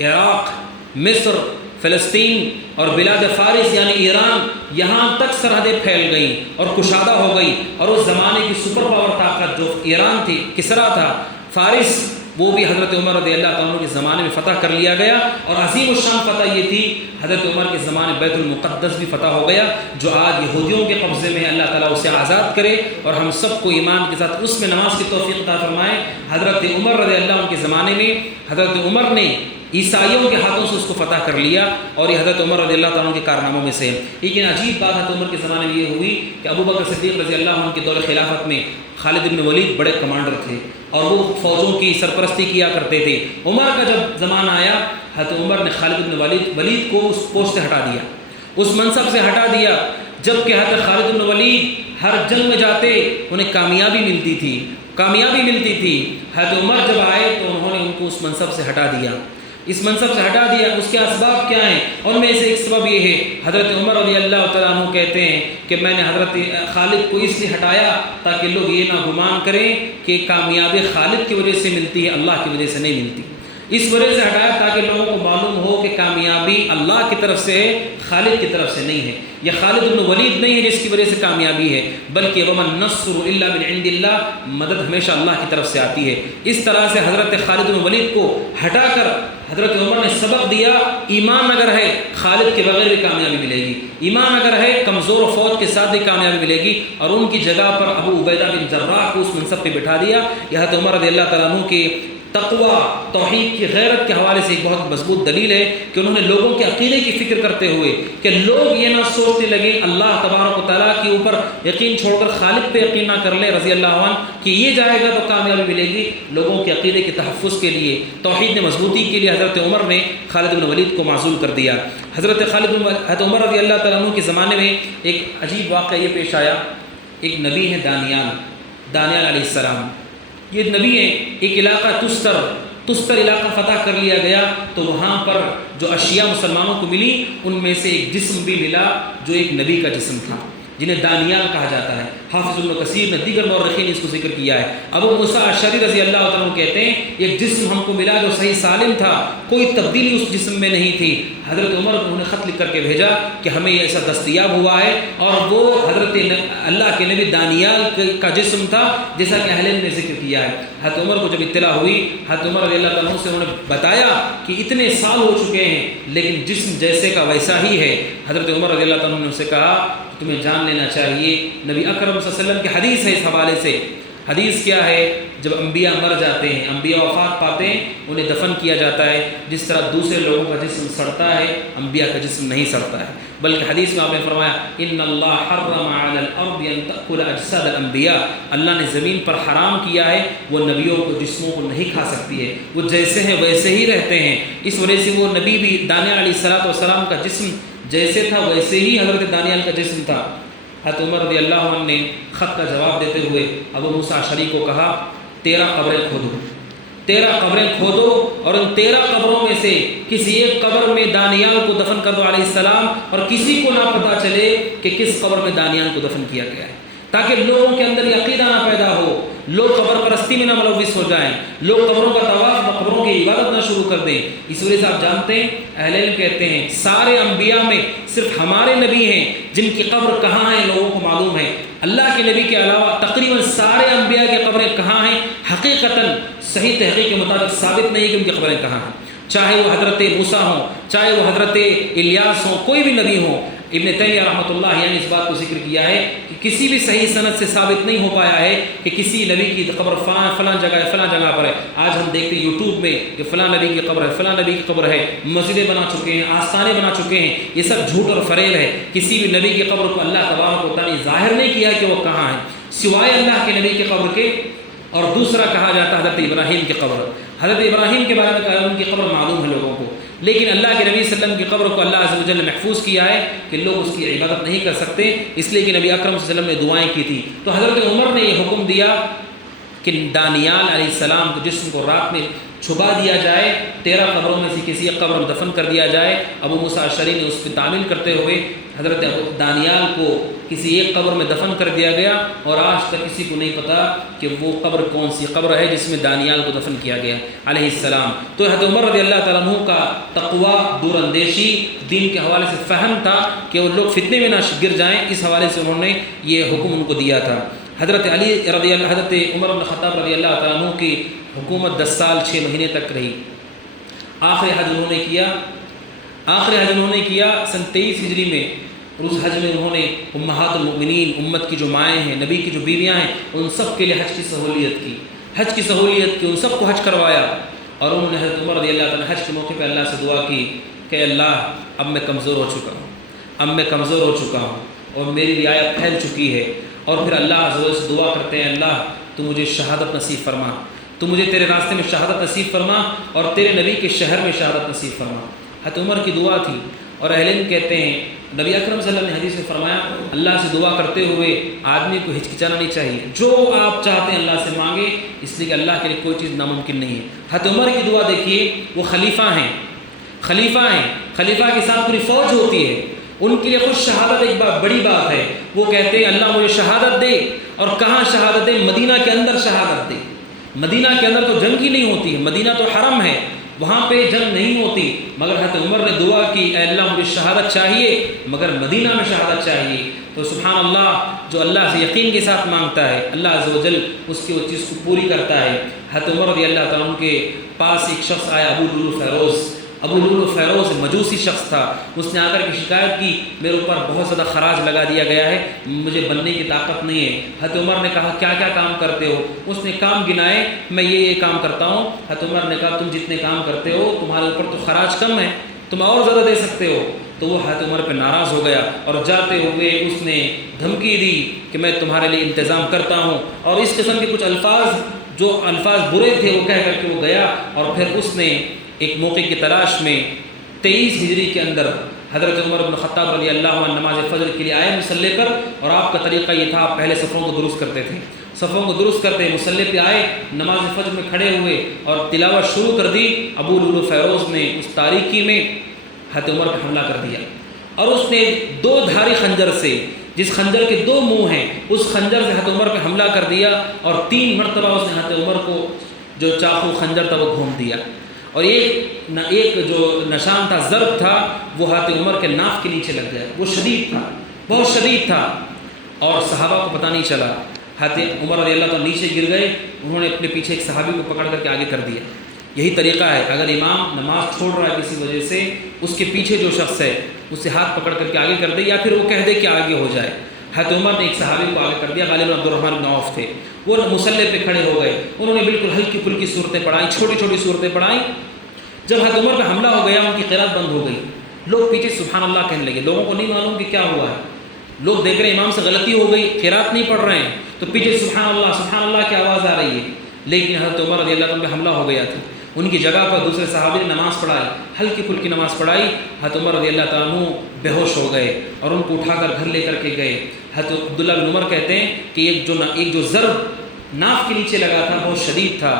عراق، مصر، فلسطین اور بلاد فارس یعنی ایران، یہاں تک سرحدیں پھیل گئیں اور کشادہ ہو گئی، اور اس زمانے کی سپر پاور طاقت جو ایران تھی، کسرا تھا، فارس، وہ بھی حضرت عمر رضی اللہ تعالیٰ کے زمانے میں فتح کر لیا گیا۔ اور عظیم الشان فتح یہ تھی، حضرت عمر کے زمانے بیت المقدس بھی فتح ہو گیا جو آج یہودیوں کے قبضے میں ہے، اللہ تعالیٰ اسے آزاد کرے اور ہم سب کو ایمان کے ساتھ اس میں نماز کی توفیق عطا فرمائے۔ حضرت عمر رضی اللہ عنہ کے زمانے میں حضرت عمر نے عیسائیوں کے ہاتھوں سے اس کو فتح کر لیا، اور یہ حضرت عمر رضی اللہ تعالیٰ عنہ کے کارناموں میں سے ہے۔ لیکن عجیب بات حضرت عمر کے زمانے میں یہ ہوئی کہ ابوبکر صدیق رضی اللہ عنہ کے دور خلافت میں خالد بن ولید بڑے کمانڈر تھے اور وہ فوجوں کی سرپرستی کیا کرتے تھے۔ عمر کا جب زمانہ آیا، حضرت عمر نے خالد بن ولید کو اس پوسٹ سے ہٹا دیا، اس منصب سے ہٹا دیا، جبکہ حضرت خالد بن ولید ہر جنگ میں جاتے انہیں کامیابی ملتی تھی۔ حضرت عمر جب آئے تو انہوں نے ان کو اس منصب سے ہٹا دیا، اس کے اسباب کیا ہیں؟ ان میں سے ایک سبب یہ ہے، حضرت عمر رضی اللہ تعالیٰ عنہ کہتے ہیں کہ میں نے حضرت خالد کو اس لیے ہٹایا تاکہ لوگ یہ نہ گمان کریں کہ کامیابی خالد کی وجہ سے ملتی ہے، اللہ کی وجہ سے نہیں ملتی۔ اس وجہ سے ہٹایا تاکہ لوگوں کو معلوم ہو کہ کامیابی اللہ کی طرف سے ہے، خالد کی طرف سے نہیں ہے۔ یہ خالد بن ولید نہیں ہے جس کی وجہ سے کامیابی ہے، بلکہ وَمَن نَّصْرُ إِلَّا مِنْ عِنْدِ اللَّهِ، مدد ہمیشہ اللہ کی طرف سے آتی ہے۔ اس طرح سے حضرت خالد بن ولید کو ہٹا کر حضرت عمر نے سبق دیا، ایمان اگر ہے خالد کے بغیر بھی کامیابی ملے گی، ایمان اگر ہے کمزور فوج کے ساتھ بھی کامیابی ملے گی، اور ان کی جگہ پر ابو عبیدہ بن جراح کو اس منصب پہ بٹھا دیا۔ یہ حضرت عمر رضی اللہ تعالیٰ عنہ کے تقویٰ، توحید کی غیرت کے حوالے سے ایک بہت مضبوط دلیل ہے کہ انہوں نے لوگوں کے عقیدے کی فکر کرتے ہوئے کہ لوگ یہ نہ سوچنے لگے اللہ تبارک و تعالیٰ کے اوپر یقین چھوڑ کر خالد پہ یقین نہ کر لے رضی اللہ عنہ کہ یہ جائے گا تو کامیابی ملے گی، لوگوں کے عقیدے کے تحفظ کے لیے، توحید نے مضبوطی کے لیے حضرت عمر نے خالد بن ولید کو معزول کر دیا۔ حضرت عمر رضی اللہ تعالیٰ عنہ کے زمانے میں ایک عجیب واقعہ یہ پیش آیا، ایک نبی ہے دانیال علیہ السلام، یہ نبی ہے، ایک علاقہ تستر علاقہ فتح کر لیا گیا، تو وہاں پر جو اشیاء مسلمانوں کو ملی ان میں سے ایک جسم بھی ملا جو ایک نبی کا جسم تھا، جنہیں دانیال کہا جاتا ہے۔ حافظ ابن کثیر نے دیگر مورخین نے اس کو ذکر کیا ہے۔ ابو موسیٰ اشعری رضی اللہ تعالیٰ عنہ کہتے ہیں ایک جسم ہم کو ملا جو صحیح سالم تھا، کوئی تبدیلی اس جسم میں نہیں تھی۔ حضرت عمر انہوں نے خط لکھ کر کے بھیجا کہ ہمیں یہ ایسا دستیاب ہوا ہے، اور وہ حضرت اللہ کے نبی دانیال کا جسم تھا جیسا کہ اہل علم نے ذکر کیا ہے۔ حضرت عمر کو جب اطلاع ہوئی، حضرت عمر رضی اللہ تعالیٰ عنہ سے انہوں نے بتایا کہ اتنے سال ہو چکے ہیں لیکن جسم جیسے کا ویسا ہی ہے۔ حضرت عمر رضی اللہ تعالیٰ عنہ نے ان سے کہا تمہیں جان لینا چاہیے، نبی اکرم صلی اللہ علیہ وسلم کی حدیث ہے اس حوالے سے۔ حدیث کیا ہے؟ جب انبیاء مر جاتے ہیں، انبیاء وفات پاتے ہیں، انہیں دفن کیا جاتا ہے، جس طرح دوسرے لوگوں کا جسم سڑتا ہے انبیاء کا جسم نہیں سڑتا ہے، بلکہ حدیث میں آپ نے فرمایا ان اللہ حرم علی الارض ان تأکل اجساد الانبیاء، اللہ نے زمین پر حرام کیا ہے وہ نبیوں کو جسموں کو نہیں کھا سکتی ہے، وہ جیسے ہیں ویسے ہی رہتے ہیں۔ اس وجہ سے وہ نبی بھی دانیال علیہ السلام کا جسم جیسے تھا ویسے ہی حضرت دانیال کا جسم تھا۔ حضرت عمر رضی اللہ عنہ نے خط کا جواب دیتے ہوئے ابو موسیٰ اشعری کو کہا 13 قبریں کھودو اور ان 13 قبروں میں سے کسی ایک قبر میں دانیال کو دفن کر دو علیہ السلام، اور کسی کو نہ پتہ چلے کہ کس قبر میں دانیال کو دفن کیا گیا ہے، تاکہ لوگوں کے اندر یہ عقیدہ نہ پیدا ہو، لوگ قبر پرستی میں نہ ملوث ہو جائیں، لوگ قبروں کا طواف، قبروں کی عبادت نہ شروع کر دیں۔ اس وجہ سے آپ جانتے ہیں اہل علم کہتے ہیں سارے انبیاء میں صرف ہمارے نبی ہیں جن کی قبر کہاں ہے لوگوں کو معلوم ہے، اللہ کے نبی کے علاوہ تقریباً سارے انبیاء کی قبریں کہاں ہیں حقیقتاً صحیح تحقیق کے مطابق ثابت نہیں کہ ان کی قبریں کہاں ہیں، چاہے وہ حضرت موسیٰ ہوں، چاہے وہ حضرت الیاس ہوں، کوئی بھی نبی ہوں، ابن تیمیہ رحمۃ اللہ نے اس بات کو ذکر کیا ہے کہ کسی بھی صحیح سند سے ثابت نہیں ہو پایا ہے کہ کسی نبی کی قبر فلاں جگہ پر ہے۔ آج ہم دیکھتے ہیں یوٹیوب میں کہ فلاں نبی کی قبر ہے، فلاں نبی کی قبر ہے، مسجدیں بنا چکے ہیں، آستانے بنا چکے ہیں، یہ سب جھوٹ اور فریب ہے۔ کسی بھی نبی کی قبر کو اللہ تبارک و تعالیٰ نے ظاہر نہیں کیا کہ وہ کہاں ہے سوائے اللہ کے نبی کی قبر کے۔ اور دوسرا کہا جاتا ہے حضرت ابراہیم کی قبر۔ حضرت ابراہیم کے بارے میں کہا ان کی قبر معلوم ہے لوگوں کو، لیکن اللہ کے نبی صلی اللہ علیہ وسلم کی قبر کو اللہ عز و جل نے محفوظ کیا ہے کہ لوگ اس کی عبادت نہیں کر سکتے، اس لیے کہ نبی اکرم صلی اللہ علیہ وسلم نے دعائیں کی تھی۔ تو حضرت عمر نے یہ حکم دیا کہ دانیال علیہ السلام کے جسم کو رات میں چھپا دیا جائے، 13 قبروں میں سے کسی ایک قبر میں دفن کر دیا جائے۔ ابو موسیٰ اشعری نے اس پہ تعمیل کرتے ہوئے حضرت دانیال کو کسی ایک قبر میں دفن کر دیا گیا، اور آج تک کسی کو نہیں پتا کہ وہ قبر کون سی قبر ہے جس میں دانیال کو دفن کیا گیا علیہ السلام۔ تو حضرت عمر رضی اللہ تعالیٰ عنہ کا تقویٰ، دور اندیشی، دین کے حوالے سے فہم تھا کہ وہ لوگ فتنے میں نہ گر جائیں، اس حوالے سے انہوں نے یہ حکم ان کو دیا تھا۔ حضرت عمر بن خطاب رضی اللہ تعالیٰ عنہ کی حکومت 10 سال 6 مہینے تک رہی۔ آخری حج انہوں نے کیا سن 23 ہجری میں۔ اور اس حج میں انہوں نے امہات المؤمنین، امت کی جو مائیں ہیں، نبی کی جو بیویاں ہیں، ان سب کے لیے حج کی سہولیت کی، ان سب کو حج کروایا۔ اور انہوں نے حضرت عمر رضی اللہ تعالیٰ حج کے موقع پہ اللہ سے دعا کی کہ اللہ اب میں کمزور ہو چکا ہوں اور میری رعایت پھیل چکی ہے۔ اور پھر اللہ عز و جل سے دعا کرتے ہیں، اللہ تو مجھے شہادت نصیب فرما، تو مجھے تیرے راستے میں شہادت نصیب فرما اور تیرے نبی کے شہر میں شہادت نصیب فرما۔ حضرت عمر کی دعا تھی، اور اہل علم کہتے ہیں نبی اکرم صلی اللہ علیہ وسلم نے حدیث میں فرمایا اللہ سے دعا کرتے ہوئے آدمی کو ہچکچانا نہیں چاہیے، جو آپ چاہتے ہیں اللہ سے مانگے، اس لیے کہ اللہ کے لیے کوئی چیز ناممکن نہیں ہے۔ حضرت عمر کی دعا دیکھیے، وہ خلیفہ ہیں، خلیفہ کے ساتھ پوری فوج ہوتی ہے، ان کے لیے خود شہادت ایک بڑی بات ہے۔ وہ کہتے ہیں اللہ مجھے شہادت دے، اور کہاں شہادت دے؟ مدینہ کے اندر شہادت دے۔ مدینہ کے اندر تو جنگ ہی نہیں ہوتی ہے، مدینہ تو حرم ہے، وہاں پہ جنگ نہیں ہوتی، مگر حضرت عمر نے دعا کی اے اللہ مجھے شہادت چاہیے مگر مدینہ میں شہادت چاہیے۔ تو سبحان اللہ، جو اللہ سے یقین کے ساتھ مانگتا ہے اللہ عز و جل اس کی وہ چیز کو پوری کرتا ہے۔ حضرت عمر رضی اللہ تعالیٰ عنہ کے پاس ایک شخص آیا، ابو لولو فیروز مجوسی شخص تھا۔ اس نے آ کر کے شکایت کی میرے اوپر بہت زیادہ خراج لگا دیا گیا ہے، مجھے بننے کی طاقت نہیں ہے۔ حضرت عمر نے کہا کیا کیا کام کرتے ہو؟ اس نے کام گنائے، میں یہ کام کرتا ہوں۔ حضرت عمر نے کہا تم جتنے کام کرتے ہو تمہارے اوپر تو خراج کم ہے، تم اور زیادہ دے سکتے ہو۔ تو وہ حضرت عمر پہ ناراض ہو گیا اور جاتے ہوئے اس نے دھمکی دی کہ میں تمہارے لیے انتظام کرتا ہوں، اور اس قسم کے کچھ الفاظ برے تھے وہ کہہ کر کے وہ گیا۔ اور پھر اس نے ایک موقع کی تلاش میں 23 ہجری کے اندر حضرت عمر بن خطاب رضی اللہ عنہ نماز فجر کے لیے آئے مصلی پر، اور آپ کا طریقہ یہ تھا آپ پہلے صفوں کو درست کرتے مصلی پہ آئے، نماز فجر میں کھڑے ہوئے اور تلاوت شروع کر دی۔ ابو لولو فیروز نے اس تاریکی میں حضرت عمر پہ حملہ کر دیا، اور اس نے 2 دھاری خنجر سے، جس خنجر کے 2 منہ ہیں، اس خنجر سے حضرت عمر پہ حملہ کر دیا، اور 3 مرتبہ اس نے حضرت عمر کو جو چاقو خنجر تھا وہ گھوم دیا، اور ایک جو نشان تھا، ضرب تھا، وہ حضرت عمر کے ناف کے نیچے لگ گیا۔ وہ بہت شدید تھا، اور صحابہ کو پتہ نہیں چلا۔ حضرت عمر رضی اللہ تعالیٰ نیچے گر گئے، انہوں نے اپنے پیچھے ایک صحابی کو پکڑ کر کے آگے کر دیا۔ یہی طریقہ ہے، اگر امام نماز چھوڑ رہا ہے کسی وجہ سے، اس کے پیچھے جو شخص ہے اسے ہاتھ پکڑ کر کے آگے کر دے، یا پھر وہ کہہ دے کہ آگے ہو جائے۔ حضرت عمر نے ایک صحابی کو آگے کر دیا، غالباً عبدالرحمن بن عوف تھے، وہ مصلی پہ کھڑے ہو گئے، انہوں نے بالکل ہلکی پھلکی صورتیں پڑھائیں، چھوٹی چھوٹی صورتیں پڑھائیں۔ جب حضرت عمر پہ حملہ ہو گیا، ان کی قرات بند ہو گئی، لوگ پیچھے سبحان اللہ کہنے لگے، لوگوں کو نہیں معلوم کہ کیا ہوا ہے، لوگ دیکھ رہے ہیں امام سے غلطی ہو گئی، قرات نہیں پڑھ رہے ہیں، تو پیچھے سبحان اللہ کی آواز آ رہی ہے، لیکن حضرت عمر رضی اللہ عنہ پہ حملہ ہو گیا تھا۔ ان کی جگہ پر دوسرے صحابی نے نماز پڑھائی، ہلکی پھلکی نماز پڑھائی، حضرت عمر رضی اللہ تعالیٰ عنہ بے ہوش ہو گئے اور ان کو اٹھا کر گھر لے کر کے گئے۔ حضرت عبداللہ بن عمر کہتے ہیں کہ ایک جو ضرب ناف کے نیچے لگا تھا بہت شدید تھا۔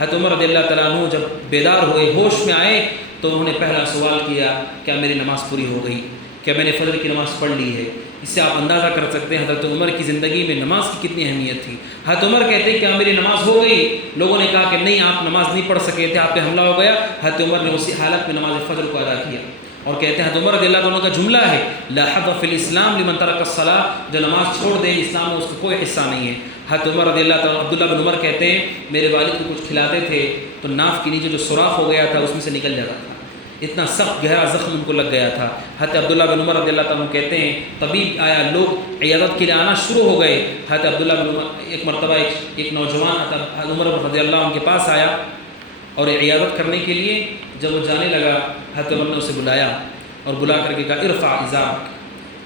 حضرت عمر رضی اللہ تعالیٰ عنہ جب بیدار ہوئے، ہوش میں آئے، تو انہوں نے پہلا سوال کیا کیا میری نماز پوری ہو گئی، کیا میں نے فجر کی نماز پڑھ لی ہے؟ اس سے آپ اندازہ کر سکتے ہیں حضرت عمر کی زندگی میں نماز کی کتنی اہمیت تھی۔ حضرت عمر کہتے ہیں کیا میری نماز ہو گئی؟ لوگوں نے کہا کہ نہیں، آپ نماز نہیں پڑھ سکے تھے، آپ پہ حملہ ہو گیا۔ حضرت عمر نے اسی حالت میں نماز فجر کو ادا کیا، اور کہتے ہیں حضرت عمر رضی اللہ عنہ کا جملہ ہے لا حظ فی الاسلام لمن ترک الصلاۃ، جو نماز چھوڑ دے اسلام میں اس کو کوئی حصہ نہیں ہے۔ حضرت عمر رضی اللہ تعالیٰ عبداللہ بن عمر کہتے ہیں میرے والد کو کچھ کھلاتے تھے تو ناف کے نیچے جو سوراخ ہو گیا تھا اس میں سے نکل جاتا تھا، اتنا سخت گہرا زخم ان کو لگ گیا تھا۔ حضرت عبداللہ بن عمر رضی اللہ تعالیٰ عنہ کہتے ہیں طبیب آیا، لوگ عیادت کے لیے آنا شروع ہو گئے۔ حضرت عبداللہ بن عمر ایک مرتبہ ایک نوجوان حضرت عمر رضی اللہ عنہ کے پاس آیا اور عیادت کرنے کے لیے جب وہ جانے لگا، حضرت عمر نے اسے بلایا اور بلا کر کے کہا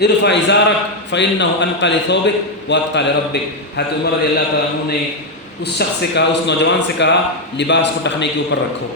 ارفع ازارک فإنہ انقى لثوبک واتقى لربک۔ حضرت عمر رضی اللہ تعالیٰ عنہ نے اس شخص سے کہا، اس نوجوان سے کہا لباس کو ٹخنے کے اوپر رکھو،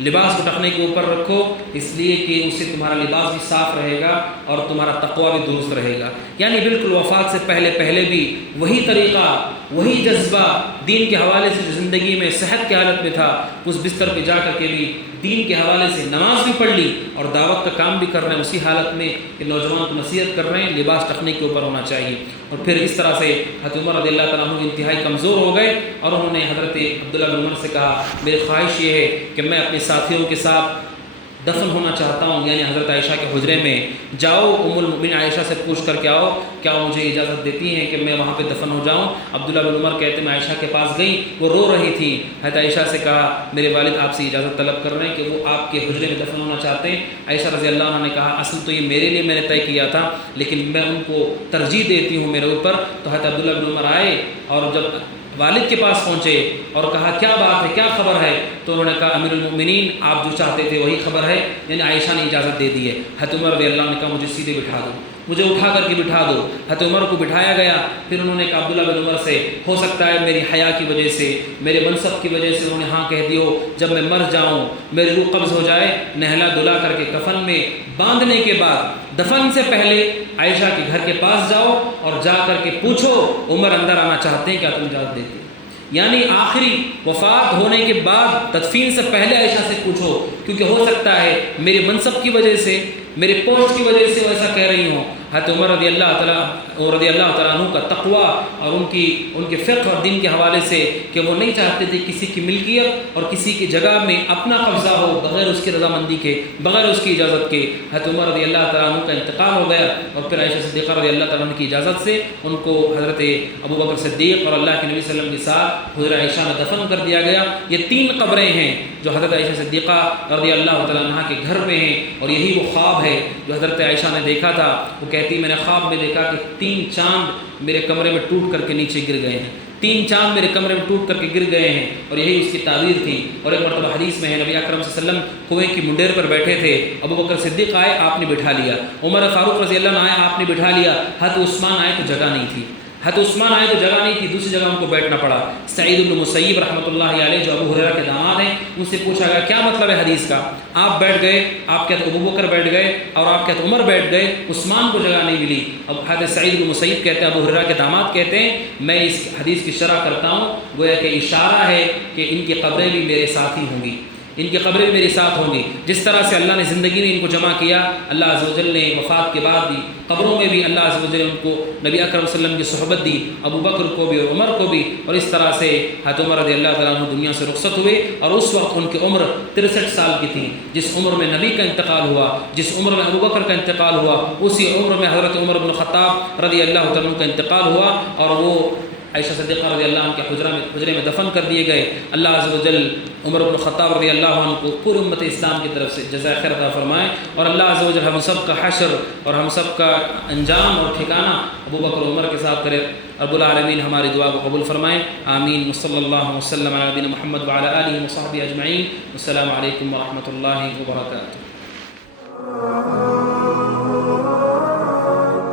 لباس کو ٹخنے کے اوپر رکھو، اس لیے کہ اس سے تمہارا لباس بھی صاف رہے گا اور تمہارا تقوی بھی درست رہے گا۔ یعنی بالکل وفات سے پہلے بھی وہی طریقہ، وہی جذبہ دین کے حوالے سے جو زندگی میں صحت کی حالت میں تھا، اس بستر پہ جا کر کے بھی دین کے حوالے سے نماز بھی پڑھ لی اور دعوت کا کام بھی کر رہے ہیں، اسی حالت میں کہ نوجوان کو نصیحت کر رہے ہیں لباس ٹخنے کے اوپر ہونا چاہیے۔ اور پھر اس طرح سے حضرت عمر رضی اللہ تعالیٰ عنہ انتہائی کمزور ہو گئے اور انہوں نے حضرت عبداللہ بن عمر سے کہا میری خواہش یہ ہے کہ میں اپنے ساتھیوں کے ساتھ دفن ہونا چاہتا ہوں، یعنی حضرت عائشہ کے حجرے میں جاؤ، ام المؤمنین عائشہ سے پوچھ کر کے آؤ کیا وہ مجھے اجازت دیتی ہیں کہ میں وہاں پہ دفن ہو جاؤں۔ عبداللہ بن عمر کہتے ہیں میں عائشہ کے پاس گئی، وہ رو رہی تھی۔ حضرت عائشہ سے کہا میرے والد آپ سے اجازت طلب کر رہے ہیں کہ وہ آپ کے حجرے میں دفن ہونا چاہتے ہیں۔ عائشہ رضی اللہ عنہ نے کہا اصل تو یہ میرے لیے میں نے طے کیا تھا، لیکن میں ان کو ترجیح دیتی ہوں میرے اوپر۔ تو حضرت عبداللہ بن عمر آئے اور جب والد کے پاس پہنچے اور کہا کیا بات ہے، کیا خبر ہے؟ تو انہوں نے کہا امیر المؤمنین آپ جو چاہتے تھے وہی خبر ہے، یعنی عائشہ نے اجازت دے دی ہے۔ حضرت عمر رضی اللہ عنہ نے کہا مجھے سیدھے بٹھا دو، مجھے اٹھا کر کے بٹھا دو۔ حضرت عمر کو بٹھایا گیا۔ پھر انہوں نے کہا عبداللہ بن عمر سے ہو سکتا ہے میری حیا کی وجہ سے، میرے منصب کی وجہ سے انہوں نے ہاں کہہ دیو، جب میں مر جاؤں میری روح قبض ہو جائے، نہلا دھلا کر کے کفن میں باندھنے کے بعد دفن سے پہلے عائشہ کے گھر کے پاس جاؤ اور جا کر کے پوچھو عمر اندر آنا چاہتے ہیں کیا تم اجازت دیتے؟ یعنی آخری وفات ہونے کے بعد تدفین سے پہلے عائشہ سے پوچھو، کیونکہ ہو سکتا ہے میرے منصب کی وجہ سے، میرے پوسٹ کی وجہ سے وہ ایسا کہہ رہی ہوں۔ حضرت عمر رضی اللہ تعالیٰ عنہ کا تقوی اور ان کے فقہ اور دین کے حوالے سے کہ وہ نہیں چاہتے تھے کسی کی ملکیت اور کسی کی جگہ میں اپنا قبضہ ہو بغیر اس کی رضامندی کے، بغیر اس کی اجازت کے۔ حضرت عمر رضی اللہ تعالیٰ عنہ کا انتقال ہو گیا اور پھر عائشہ صدیقہ رضی اللہ تعالیٰ عنہ کی اجازت سے ان کو حضرت ابوبکر صدیق اور اللہ کے نبی صلی اللہ علیہ وسلم کے ساتھ حضرت عائشہ میں دفن کر دیا گیا۔ یہ 3 قبریں ہیں جو حضرت عائشہ صدیقہ رضی اللہ تعالیٰ عنہ کے گھر میں ہیں، اور یہی وہ خواب ہے جو حضرت عائشہ نے دیکھا تھا۔ وہ کہتی میں نے خواب میں دیکھا کہ 3 چاند میرے کمرے میں ٹوٹ کر کے نیچے گر گئے ہیں، 3 چاند میرے کمرے میں ٹوٹ کر کے گر گئے ہیں، اور یہی اس کی تعبیر تھی۔ اور ایک مرتبہ حدیث میں ہے نبی اکرم صلی اللہ علیہ وسلم کنویں کی منڈیر پر بیٹھے تھے، ابوبکر صدیق آئے آپ نے بٹھا لیا، عمر فاروق رضی اللہ عنہ آئے آپ نے بٹھا لیا، حضرت عثمان آئے تو جگہ نہیں تھی، حضرت عثمان آئے تو جگہ نہیں تھی، دوسری جگہ ان کو بیٹھنا پڑا۔ سعید بن مسیب رحمۃ اللہ علیہ جو ابو ہریرہ کے داماد ہیں، ان سے پوچھا گیا کیا مطلب ہے حدیث کا؟ آپ بیٹھ گئے، آپ کہتے ابوبکر بیٹھ گئے اور آپ کہتے عمر بیٹھ گئے، عثمان کو جگہ نہیں ملی۔ اب حضرت سعید بن مسیب کہتے ہیں ابو ہریرہ کے داماد کہتے ہیں میں اس حدیث کی شرح کرتا ہوں، گویا کہ اشارہ ہے کہ ان کی قبریں بھی میرے ساتھ ہی ہوں گی، ان کی قبریں بھی میرے ساتھ ہوں گی۔ جس طرح سے اللہ نے زندگی میں ان کو جمع کیا، اللہ عز و جل نے وفات کے بعد بھی قبروں میں بھی اللہ عز و جل ان کو نبی اکرم صلی اللہ علیہ وسلم کی صحبت دی، ابو بکر کو بھی اور عمر کو بھی۔ اور اس طرح سے حضرت عمر رضی اللہ تعالیٰ عنہ دنیا سے رخصت ہوئے، اور اس وقت ان کی عمر 63 سال کی تھی۔ جس عمر میں نبی کا انتقال ہوا، جس عمر میں ابو بکر کا انتقال ہوا، اسی عمر میں حضرت عمر بن خطاب رضی اللہ تعالیٰ عنہ کا انتقال ہوا، اور وہ عائشہ صدیقہ رضی اللہ عنہ کے حجرے میں دفن کر دیے گئے۔ اللہ عز و جل عمر بن خطاب رضی اللہ عنہ کو پوری امت اسلام کی طرف سے جزائے خیر عطا فرمائے، اور اللہ عز و جل ہم سب کا حشر اور ہم سب کا انجام اور ٹھکانہ ابو بکر عمر کے ساتھ کرے۔ رب العالمین ہماری دعا کو قبول فرمائے، آمین۔ صلی اللہ وسلم علی نبینا محمد وعلی آلہ وصحبہ اجمعین۔ السلام علیکم ورحمۃ اللہ وبرکاتہ۔